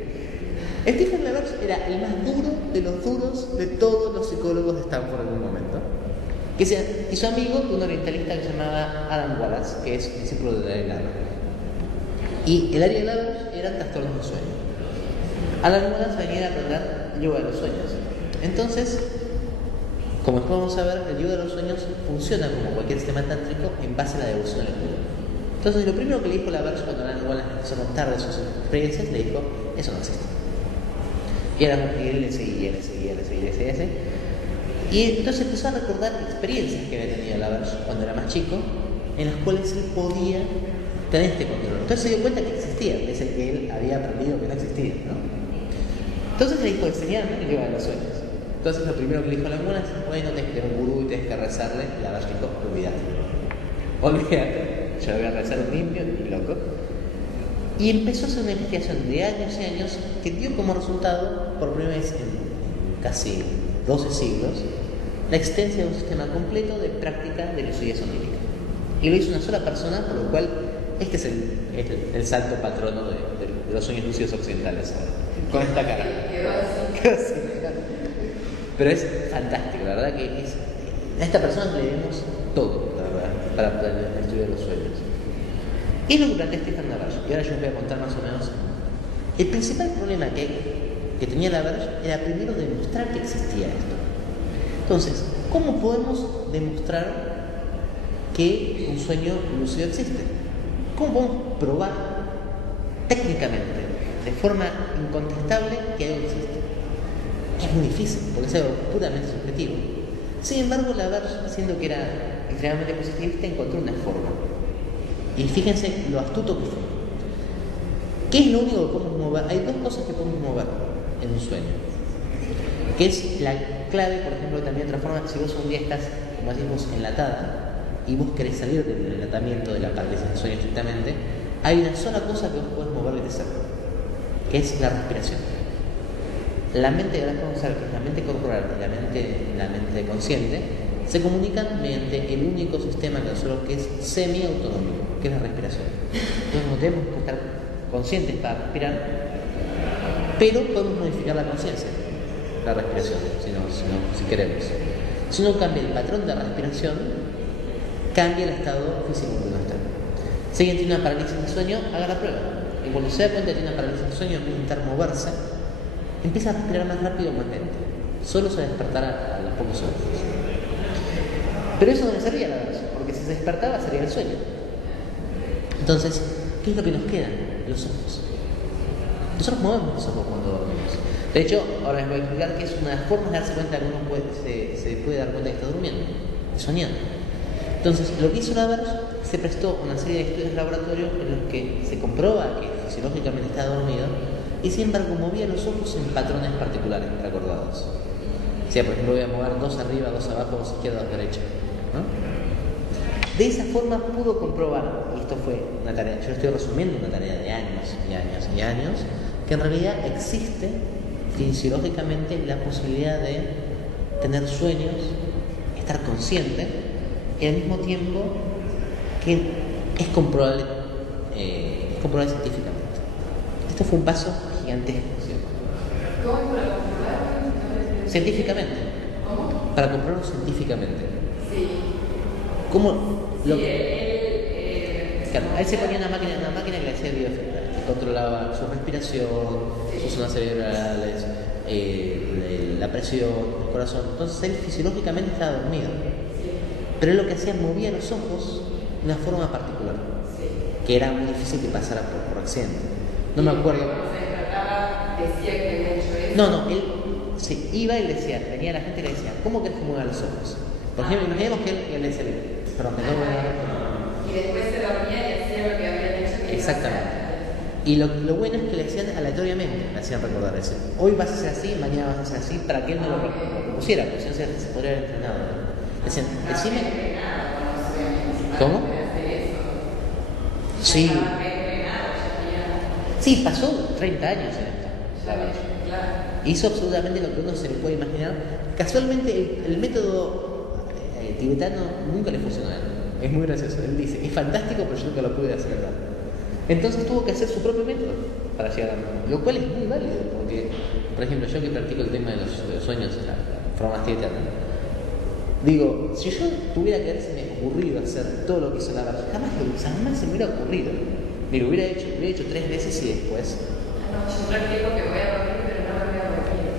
Stephen LaBerge era el más duro de los duros de todos los psicólogos de Stanford en un momento. Y su amigo, un orientalista que se llamaba Adam Wallace, que es discípulo de Dalai Lama. Y el área de LaBerge eran trastornos de sueño. Adam Wallace venía a aprender yoga de los sueños. Entonces, como después vamos a ver, el yoga de los sueños funciona como cualquier sistema tántrico en base a la devoción al Buda. Entonces, lo primero que le dijo LaBerge cuando Adam Wallace empezó a contar de sus experiencias, le dijo: eso no existe. Y él le seguía. Y entonces empezó a recordar experiencias que había tenido LaBerge cuando era más chico, en las cuales él podía tener este control. Entonces se dio cuenta que existía, que es el que él había aprendido que no existía, ¿no? Entonces le dijo: enseñarme el yoga de los sueños. Entonces lo primero que le dijo a la mona es: bueno, tienes que tener un gurú y tienes que rezarle. LaBerge dijo: olvídate, yo voy a rezar un limpio y loco. Y empezó a hacer una investigación de años y años que dio como resultado, por primera vez en casi 12 siglos, la existencia de un sistema completo de práctica de lucidez onírica. Y lo hizo una sola persona, por lo cual este es el santo patrono de los sueños lúcidos occidentales, con esta cara. Pero es fantástico, la verdad que a esta persona le debemos todo, la verdad, para el estudio de los sueños. Y es lo que plantea Stephen LaBerge, y ahora yo os voy a contar más o menos. El principal problema que tenía LaBerge era primero demostrar que existía esto. Entonces, ¿cómo podemos demostrar que un sueño lúcido existe? ¿Cómo podemos probar técnicamente, de forma incontestable, que algo existe? Es muy difícil, porque es algo puramente subjetivo. Sin embargo, LaBerge, siendo que era extremadamente positivista, encontró una forma. Y fíjense lo astuto que fue. ¿Qué es lo único que podemos mover? Hay dos cosas que podemos mover en un sueño, que es la clave, por ejemplo, también de otra forma. Si vos un día estás, como decimos, enlatada y vos querés salir del enlatamiento de la parálisis del sueño estrictamente, hay una sola cosa que vos podés mover de cerca, que es la respiración. La mente, ahora podemos saber que es la mente corporal y la mente consciente se comunican mediante el único sistema que es semi-autonómico, que es la respiración. Entonces no tenemos que estar conscientes para respirar, pero podemos modificar la conciencia, la respiración, si queremos. Si uno cambia el patrón de respiración, cambia el estado físico de nuestro. Si alguien tiene una parálisis de sueño, haga la prueba. Y cuando se da cuenta que tiene una parálisis de sueño, empieza a intentar moverse, empieza a respirar más rápido o más lento. Solo se despertará a los pocos segundos. Pero eso no le servía a la verdad, porque si se despertaba sería el sueño. Entonces, ¿qué es lo que nos queda? Los ojos. Nosotros movemos los ojos cuando dormimos. De hecho, ahora les voy a explicar que es una de las formas de darse cuenta que uno se puede dar cuenta que está durmiendo, soñando. Entonces, lo que hizo LaBerge, se prestó una serie de estudios de laboratorio en los que se comprueba que fisiológicamente está dormido y sin embargo movía los ojos en patrones particulares recordados. O sea, por ejemplo, voy a mover dos arriba, dos abajo, dos izquierda, dos derecha, ¿no? De esa forma pudo comprobar, y esto fue una tarea, yo estoy resumiendo una tarea de años y años y años, que en realidad existe fisiológicamente la posibilidad de tener sueños, estar consciente, y al mismo tiempo que es comprobable científicamente. Esto fue un paso gigantesco, ¿cierto? ¿Cómo es para comprobarlo? Científicamente. ¿Cómo? Para comprobarlo científicamente. Sí. ¿Cómo? Sí, él Claro, a él se ponía una máquina que le hacía biofeedback, que controlaba su respiración, sus zonas cerebrales, la presión, el corazón. Entonces él fisiológicamente estaba dormido. Pero él lo que hacía, movía los ojos de una forma particular, que era muy difícil que pasara por accidente. No me acuerdo. Cuando se despertaba, decía que había hecho eso. No, él se iba y le decía, venía la gente y le decía, ¿cómo querés que mueva los ojos? Por ejemplo, imaginemos que él le decía, perdón, que no y después se dormía y hacía lo que habían hecho. Exactamente. Y lo bueno es que le decían aleatoriamente, le hacían recordar eso. Hoy vas a hacer así, mañana vas a hacer así, para que él no lo propusiera, porque si no se podría haber entrenado. Decían, decime. ¿Cómo? Sí. Sí, pasó 30 años en esto. Hizo absolutamente lo que uno se puede imaginar. Casualmente el método tibetano nunca le funcionó a él. Es muy gracioso. Él dice, es fantástico, pero yo nunca lo pude hacer. Entonces tuvo que hacer su propio método para llegar a lo cual es muy válido, porque, por ejemplo, yo que practico el tema de los sueños en la forma más tibetana, digo, si yo tuviera que haberse ocurrido hacer todo lo que hizo la verdad, jamás se me hubiera ocurrido. Mira, hubiera hecho 3 veces y después. No, yo practico que voy a dormir, pero no me voy a dormir.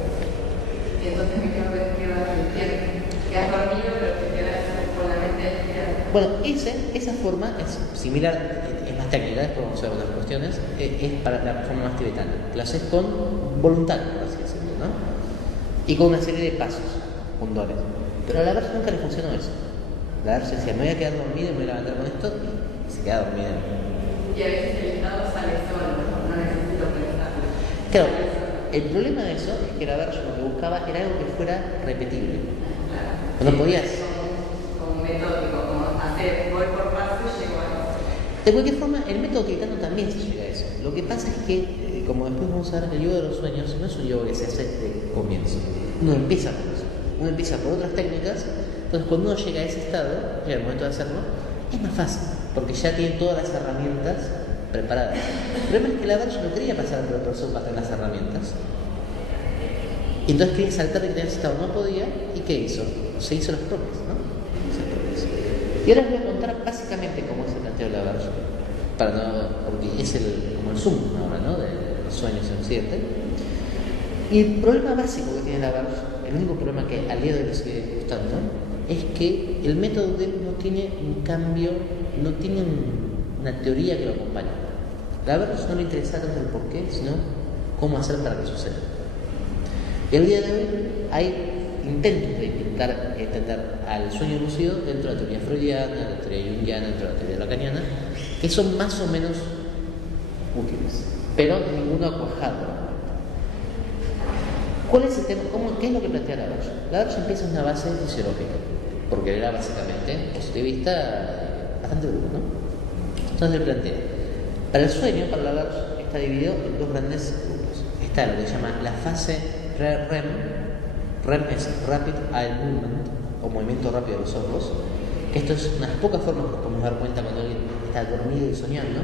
Y entonces me quedo despierto. Quedas dormido, pero te quedas con la mente despierta. Bueno, esa forma es similar, es más técnica, después vamos a ver otras cuestiones, es para la forma más tibetana. Lo haces con voluntad, por así decirlo, ¿no? Y con una serie de pasos, puntuales. Pero a la verdad nunca le funcionó eso. La verdad decía, me voy a quedar dormido y me voy a levantar con esto, y se queda dormido. Y a veces el estado sale solo, no necesito pensarlo. Claro, el problema de eso es que la verdad lo que buscaba era algo que fuera repetible. Claro. No podías. Como metódico, como hacer, voy por paso y llego a eso. De cualquier forma, el método tibetano también se llega a eso. Lo que pasa es que, como después vamos a ver, el yoga de los sueños no es un yoga que se hace de comienzo. Uno empieza por eso. Uno empieza por otras técnicas. Entonces, cuando uno llega a ese estado, llega el momento de hacerlo, es más fácil, porque ya tiene todas las herramientas preparadas. El problema es que la verdad no quería pasar por el proceso para tener las herramientas. Y entonces quería saltar de que tenía ese estado, no podía, ¿y qué hizo? Se hizo las propias, ¿no? Y ahora les voy a contar básicamente cómo es el planteo de la verso, porque es como el zoom ahora, ¿no? De los sueños en Occidente. Y el problema básico que tiene la verso, el único problema que al día de hoy le sigue gustando, es que el método de él no tiene un cambio, no tiene una teoría que lo acompañe. La verso no le interesa tanto el por qué, sino cómo hacer para que suceda. Y al día de hoy hay intentos de intentar entender al sueño lúcido dentro de la teoría freudiana, de la teoría junguiana, dentro de la teoría lacaniana, que son más o menos útiles, pero ninguno ha cuajado. ¿Cuál es el tema? ¿Qué es lo que plantea la verso? La verso empieza en una base fisiológica, porque era básicamente positivista bastante duro, ¿no? Entonces él plantea, para el sueño, para la verso, está dividido en 2 grandes grupos. Está lo que se llama la fase REM. REM es Rapid Eye Movement, o movimiento rápido de los ojos, que esto es unas pocas formas que podemos dar cuenta cuando alguien está dormido y soñando,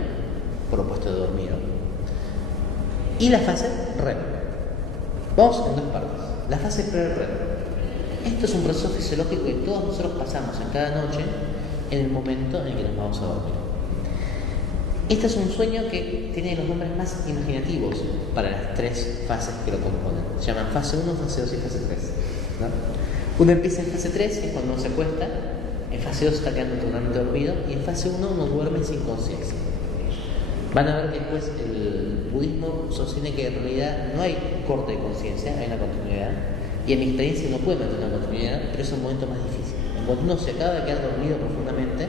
por opuesto de dormido. Y la fase REM. Vamos en 2 partes. La fase pre-REM. Esto es un proceso fisiológico que todos nosotros pasamos en cada noche en el momento en el que nos vamos a dormir. Este es un sueño que tiene los nombres más imaginativos para las 3 fases que lo componen. Se llaman fase 1, fase 2 y fase 3. ¿No? Uno empieza en fase 3, que es cuando uno se acuesta. En fase 2 está quedando totalmente dormido. Y en fase 1 uno duerme sin conciencia. Van a ver que después el budismo sostiene que en realidad no hay un corte de conciencia, hay una continuidad. Y en mi experiencia no puede mantener una continuidad, pero es un momento más difícil. Cuando uno se acaba de quedar dormido profundamente,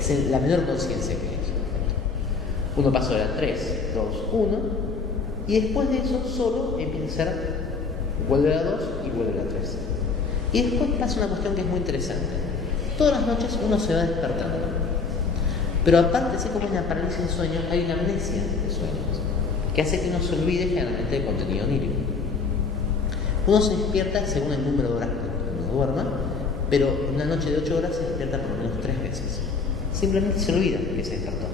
es la menor conciencia que hay. Uno pasó de la 3, 2, 1, y después de eso solo empieza a ser, vuelve a la 2 y vuelve a la 3. Y después pasa una cuestión que es muy interesante. Todas las noches uno se va despertando. Pero aparte, así como es la parálisis de sueño, hay una amnesia de sueños, que hace que uno se olvide generalmente del contenido onírico. Uno se despierta según el número de horas que uno duerma, pero en una noche de 8 horas se despierta por lo menos 3 veces. Simplemente se olvida que se despertó.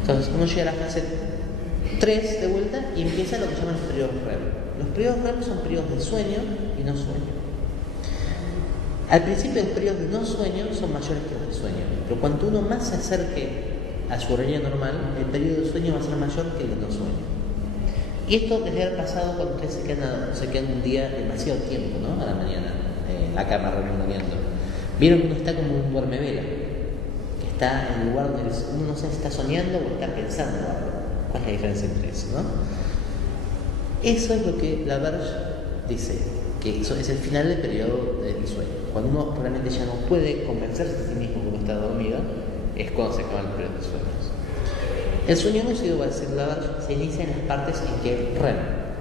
Entonces uno llega a la fase 3 de vuelta y empieza lo que llaman los periodos REM. Los periodos REM son periodos de sueño y no sueño. Al principio los periodos de no sueño son mayores que los de sueño, pero cuanto uno más se acerque a su horario normal, el periodo de sueño va a ser mayor que el de no sueño. Y esto les debe haber pasado cuando ustedes se quedan un día demasiado tiempo, ¿no? A la mañana, en la cama removiendo. Vieron que uno está como un duermevela, que está en el lugar donde uno no sabe si está soñando o está pensando algo. ¿Cuál es la diferencia entre eso, no? Eso es lo que Labarge dice, que eso es el final del periodo del sueño. Cuando uno realmente ya no puede convencerse de sí mismo que uno está dormido, es cuando se acaba el periodo de sueños. El sueño lúcido, va a decir Labarge, se inicia en las partes en que el REM,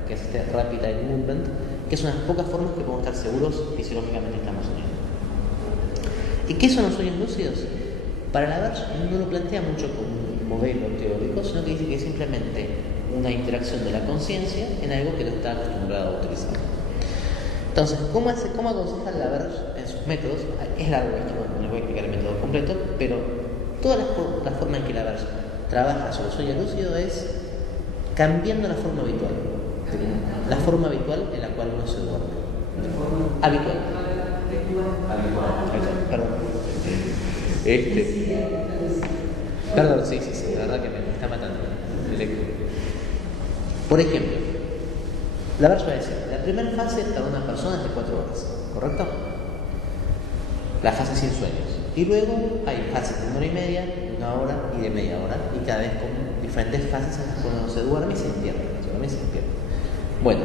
que es este Rapid Eye Movement, que es unas pocas formas que podemos estar seguros fisiológicamente estamos soñando. ¿Y qué son los sueños lúcidos? Para Labarge no lo plantea mucho como un modelo teórico, sino que dice que es simplemente una interacción de la conciencia en algo que no está acostumbrado a utilizar. Entonces, ¿cómo aconseja Labarge en sus métodos? Es largo esto, no les voy a explicar el método completo, pero toda la forma en que Labarge trabaja sobre el sueño lúcido es cambiando la forma habitual. La forma habitual en la cual uno se duerme. Habitual. Perdón. Perdón, sí, la verdad que me está matando. Por ejemplo, Labarge va a decir, la primera fase para una persona es de 4 horas, ¿correcto? La fase sin sueños. Y luego hay fases de 1 hora y media, de 1 hora y de media hora, y cada vez con diferentes fases en las que uno se duerme y se despierta. Bueno,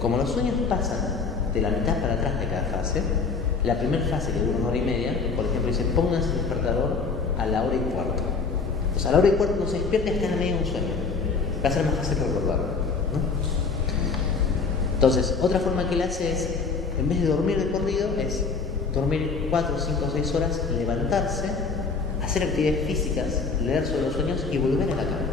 como los sueños pasan de la mitad para atrás de cada fase, la primera fase que dura 1 hora y media, por ejemplo, dice, pónganse el despertador a la 1:15. O sea, a la 1:15 no se despierta y está en medio de un sueño. Va a ser más fácil recordarlo, ¿no? Entonces, otra forma que él hace es, en vez de dormir de corrido, es dormir 4, 5, 6 horas, levantarse, hacer actividades físicas, leer sobre los sueños y volver a la cama.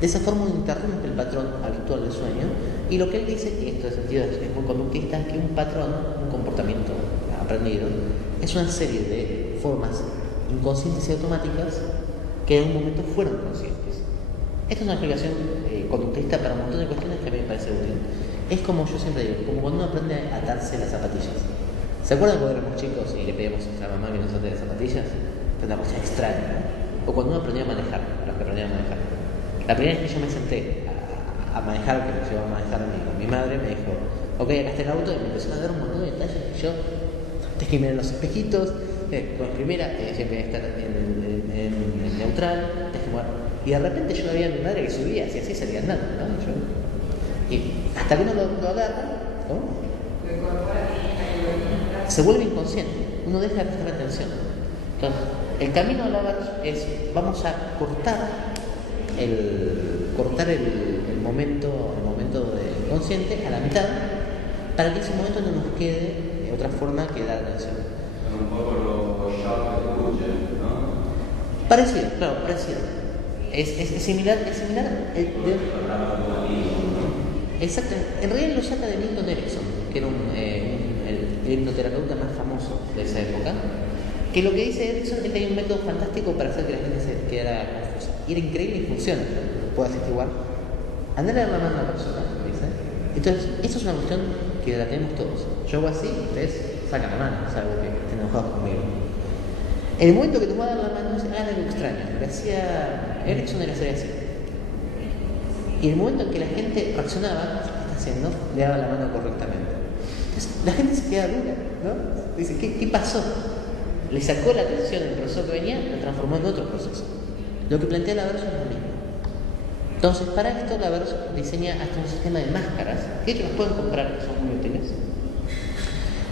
De esa forma uno interrumpe el patrón habitual del sueño, y lo que él dice, y esto de sentido es muy conductista, es que un patrón, un comportamiento aprendido, es una serie de formas inconscientes y automáticas que en un momento fueron conscientes. Esta es una explicación conductista para un montón de cuestiones que a mí me parece útil. Es como yo siempre digo, como cuando uno aprende a atarse las zapatillas. ¿Se acuerdan cuando éramos chicos y le pedíamos a la mamá que nos ate las zapatillas? Es una cosa extraña, ¿no? O cuando uno aprendió a manejar, los que aprendieron a manejar. La primera vez que yo me senté a manejar, que me llevaba a manejar mi madre, me dijo, ok, acá está el auto, y me empezó a dar un montón de detalles que yo tenés que mirar los espejitos, con primera, siempre estar en neutral, tenés que mover. Y de repente yo veía a mi madre que subía, y así salía andando, ¿no? Y hasta que uno lo agarra, ¿cómo? Se vuelve inconsciente, uno deja de prestar atención. Entonces, el camino a Labarge es, vamos a cortar el momento de consciente a la mitad, para que ese momento no nos quede de otra forma que dar atención. Un poco los shock de escucha, ¿no? Parecido, claro, parecido. Es similar. Exacto. En realidad lo saca de Milton Erickson, que era el hipnoterapeuta más famoso de esa época. Que lo que dice Erickson es que hay un método fantástico para hacer que la gente se quedara confusa. Y era increíble y funciona. Puedo atestiguar. Andar a dar la mano a la persona, dice. Entonces, eso es una cuestión que la tenemos todos. Yo hago así, ustedes sacan la mano, es algo que estén enojados conmigo. En el momento que te voy a dar la mano, hagan algo extraño. Lo que hacía Erickson era hacer así. Y en el momento en que la gente reaccionaba, ¿qué está haciendo? Le daba la mano correctamente. Entonces, la gente se queda dura, ¿no? Dice, ¿qué pasó? Le sacó la atención del proceso que venía, lo transformó en otro proceso. Lo que plantea Labarge es lo mismo. Entonces, para esto Labarge diseña hasta un sistema de máscaras, que de hecho las pueden comprar, que son muy útiles,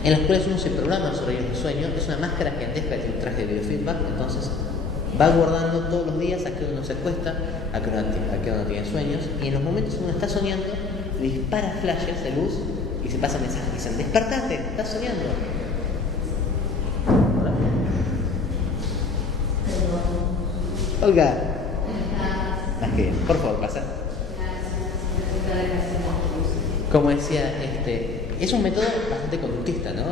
en las cuales uno se programa sobre ellos de sueño. Es una máscara gigantesca que tiene un traje de biofeedback, entonces va guardando todos los días a que uno se acuesta, a que uno tiene sueños, y en los momentos que uno está soñando, le dispara flashes de luz y se pasa mensajes, dicen, despertate, estás soñando. Olga, más que bien, por favor, pasa. Como decía, es un método bastante conductista, ¿no?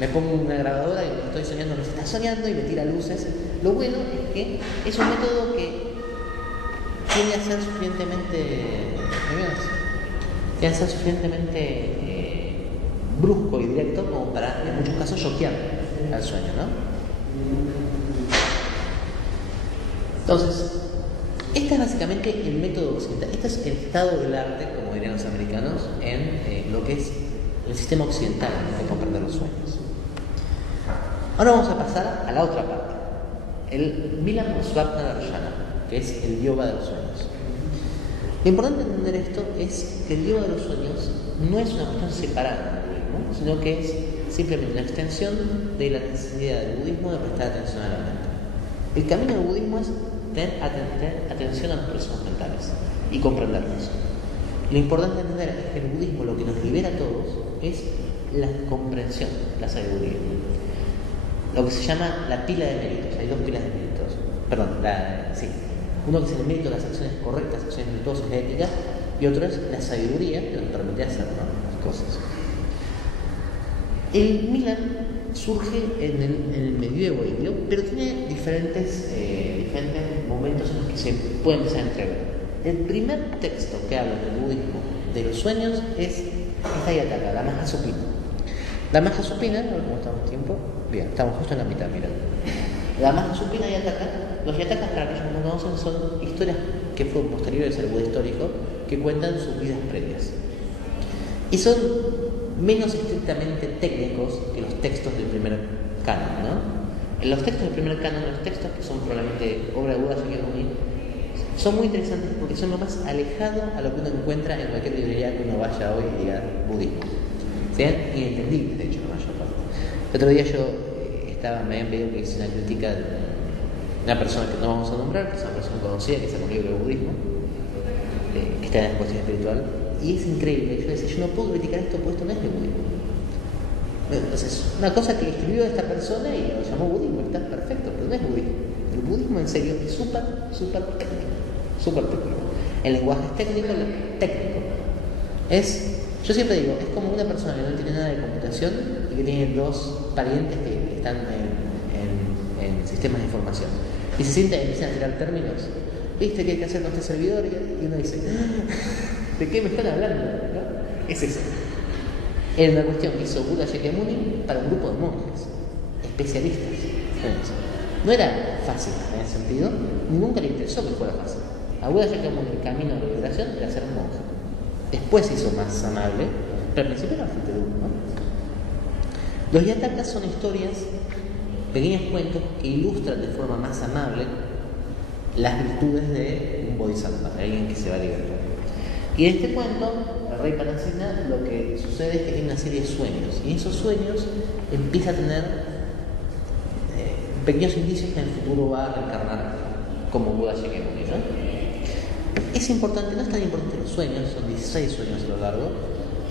Me pongo una grabadora y estoy soñando, no se está soñando y me tira luces. Lo bueno es que es un método que tiene a ser suficientemente brusco y directo como para, en muchos casos, choquear al sueño, ¿no? Entonces, este es básicamente el método occidental. Este es el estado del arte, como dirían los americanos, en lo que es el sistema occidental de comprender los sueños. Ahora vamos a pasar a la otra parte, el Milan-Swapna-Darshana, que es el yoga de los sueños. Lo importante de entender esto es que el yoga de los sueños no es una cuestión separada del budismo, sino que es simplemente una extensión de la necesidad del budismo de prestar atención a la mente. El camino del budismo es tener atención a los procesos mentales y comprenderlos. Lo importante de entender es que el budismo lo que nos libera a todos es la comprensión, la sabiduría. Lo que se llama la pila de méritos. Hay dos pilas de méritos. Uno que es el mérito de las acciones correctas, acciones virtuosas y éticas, y otro es la sabiduría que nos permite hacer, ¿no?, las cosas. El Milan surge en el medievo indio, pero tiene diferentes momentos en los que se puede empezar a entrever. El primer texto que habla del budismo de los sueños es esta Yataka, la Mahasupina. La Mahasupina, a ver cómo estamos en tiempo. Bien, estamos justo en la mitad, mira. La Mahasupina Yataka, los Yatakas, para aquellos que no conocen, son historias que fueron posteriores al Buda histórico, que cuentan sus vidas previas. Y son menos estrictamente técnicos que los textos del primer canon, ¿no? En los textos del primer canon, los textos que son probablemente obra de Buda Shakyamuni, son muy interesantes porque son lo más alejado a lo que uno encuentra en cualquier librería que uno vaya hoy y diga budismo. Sean inentendibles, de hecho, la mayor parte. El otro día me habían pedido que hice una crítica de una persona que no vamos a nombrar, que es una persona conocida, que sacó un libro de budismo, que está en la cuestión espiritual, y es increíble. Yo decía, yo no puedo criticar esto porque esto no es de budismo. Entonces, una cosa que escribió esta persona y lo llamó budismo, está perfecto, pero no es budismo. El budismo en serio es súper técnico, súper técnico. El lenguaje es técnico. Yo siempre digo, es como una persona que no tiene nada de computación y que tiene dos parientes que están en sistemas de información. Y se sienta y empiezan a tirar términos. ¿Viste qué hay que hacer con este servidor? Y uno dice, ¿de qué me están hablando? ¿No? Es eso. Era una cuestión que hizo Buda Shakyamuni para un grupo de monjes, especialistas en eso. No era fácil en ese sentido, nunca le interesó que fuera fácil. A Buda Shakyamuni el camino de la liberación era ser un monje. Después se hizo más amable, pero al principio era bastante duro, ¿no? Los Yatakas son historias, pequeños cuentos que ilustran de forma más amable las virtudes de un bodhisattva, de alguien que se va a liberar. Y en este cuento, el rey Panasena, lo que sucede es que tiene una serie de sueños, y en esos sueños empieza a tener pequeños indicios que en el futuro va a reencarnar como Buda Shakyamuni, ¿no? Es importante, no es tan importante los sueños, son 16 sueños a lo largo,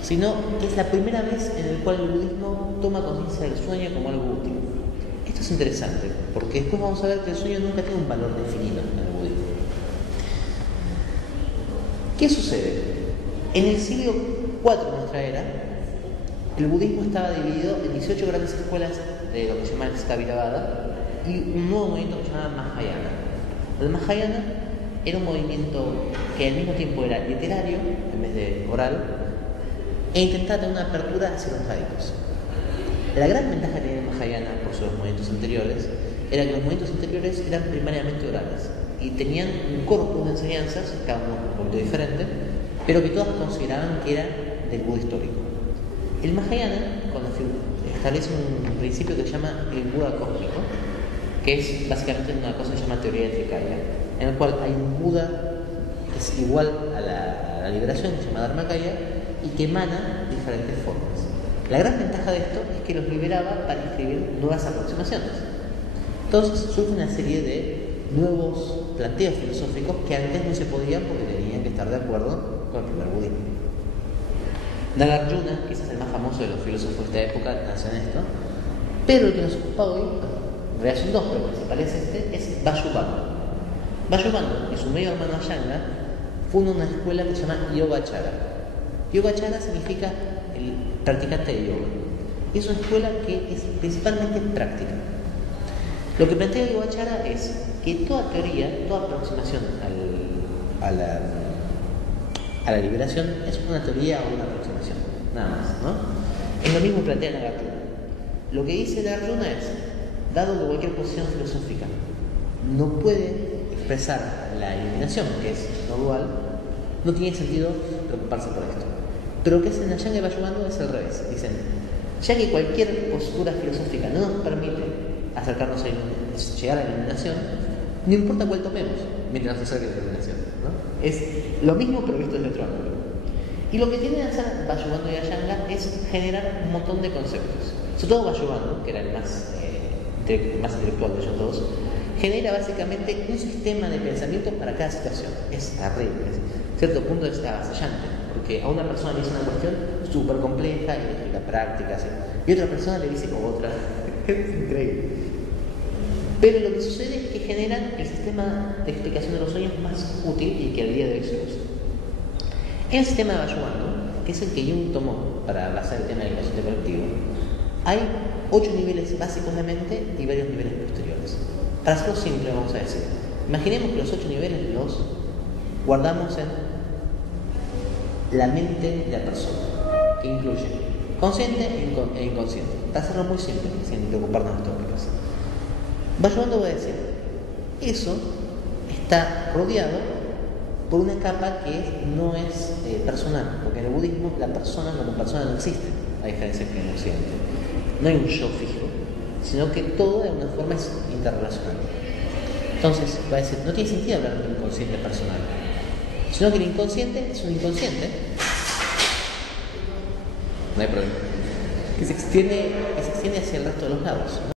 sino que es la primera vez en la cual el budismo toma conciencia del sueño como algo útil. Esto es interesante, porque después vamos a ver que el sueño nunca tiene un valor definido en el budismo. ¿Qué sucede? En el siglo IV de nuestra era, el budismo estaba dividido en 18 grandes escuelas de lo que se llama el Sthaviravada y un nuevo movimiento que se llama Mahayana. El Mahayana era un movimiento que al mismo tiempo era literario, en vez de oral, e intentaba tener una apertura hacia los laicos. La gran ventaja que tenía el Mahayana por sobre los movimientos anteriores era que los movimientos anteriores eran primariamente orales y tenían un corpus de enseñanzas, cada uno un poquito diferente, pero que todas consideraban que era del Buda histórico. El Mahayana, cuando establece un principio que se llama el Buda cósmico, que es básicamente una cosa que se llama teoría de Trikaya, en el cual hay un Buda que es igual a la liberación, que se llama Dharmakaya, y que emana diferentes formas. La gran ventaja de esto es que los liberaba para escribir nuevas aproximaciones. Entonces surge una serie de nuevos planteos filosóficos que antes no se podían porque tenían que estar de acuerdo con el primer budismo. Nagarjuna, quizás el más famoso de los filósofos de esta época, nace en esto, pero el que nos ocupa hoy, en realidad son dos, pero el principal es es Vajrayana. Vajrayana y su medio hermano Ashtanga fundan una escuela que se llama Yogacara. Yogacara significa el practicante de yoga. Y es una escuela que es principalmente práctica. Lo que plantea Yogacara es que toda teoría, toda aproximación a la liberación es una teoría o una aproximación, nada más, ¿no? Es lo mismo que plantea Nagarjuna. Lo que dice Nagarjuna es, dado que cualquier posición filosófica no puede expresar la iluminación, que es no dual, no tiene sentido preocuparse por esto. Pero lo que hacen Ashtanga y Vayurvanda es al revés. Dicen, ya que cualquier postura filosófica no nos permite acercarnos a llegar a la iluminación, no importa cuál tomemos mientras nos acerque a la iluminación, ¿no? Es lo mismo pero visto desde otro ángulo. Y lo que tienen que hacer Vayurvanda y Ashtanga es generar un montón de conceptos. Sobre todo Vayurvanda, que era el más intelectual de ellos dos, genera básicamente un sistema de pensamiento para cada situación. Es terrible, a cierto punto es avasallante, porque a una persona le dice una cuestión súper compleja y la práctica, ¿sí? Y otra persona le dice otra. Es increíble. Pero lo que sucede es que generan el sistema de explicación de los sueños más útil y que al día de hoy se usa. El sistema de Vayurvanda, que es el que Jung tomó para basar el tema del inconsciente colectivo, hay 8 niveles básicos de mente y varios niveles posteriores. Para hacerlo simple, vamos a decir, imaginemos que los 8 niveles los guardamos en la mente de la persona, que incluye consciente e inconsciente. Para hacerlo muy simple, sin preocuparnos de los tópicos. Vayurvanda va a decir, eso está rodeado por una capa que no es personal, porque en el budismo la persona como persona no existe, a diferencia que en el occidente. No hay un yo fijo, sino que todo de alguna forma es interrelacionado. Entonces, va a decir, no tiene sentido hablar de un inconsciente personal, sino que el inconsciente es un inconsciente, no hay problema, que se extiende hacia el resto de los lados, ¿no?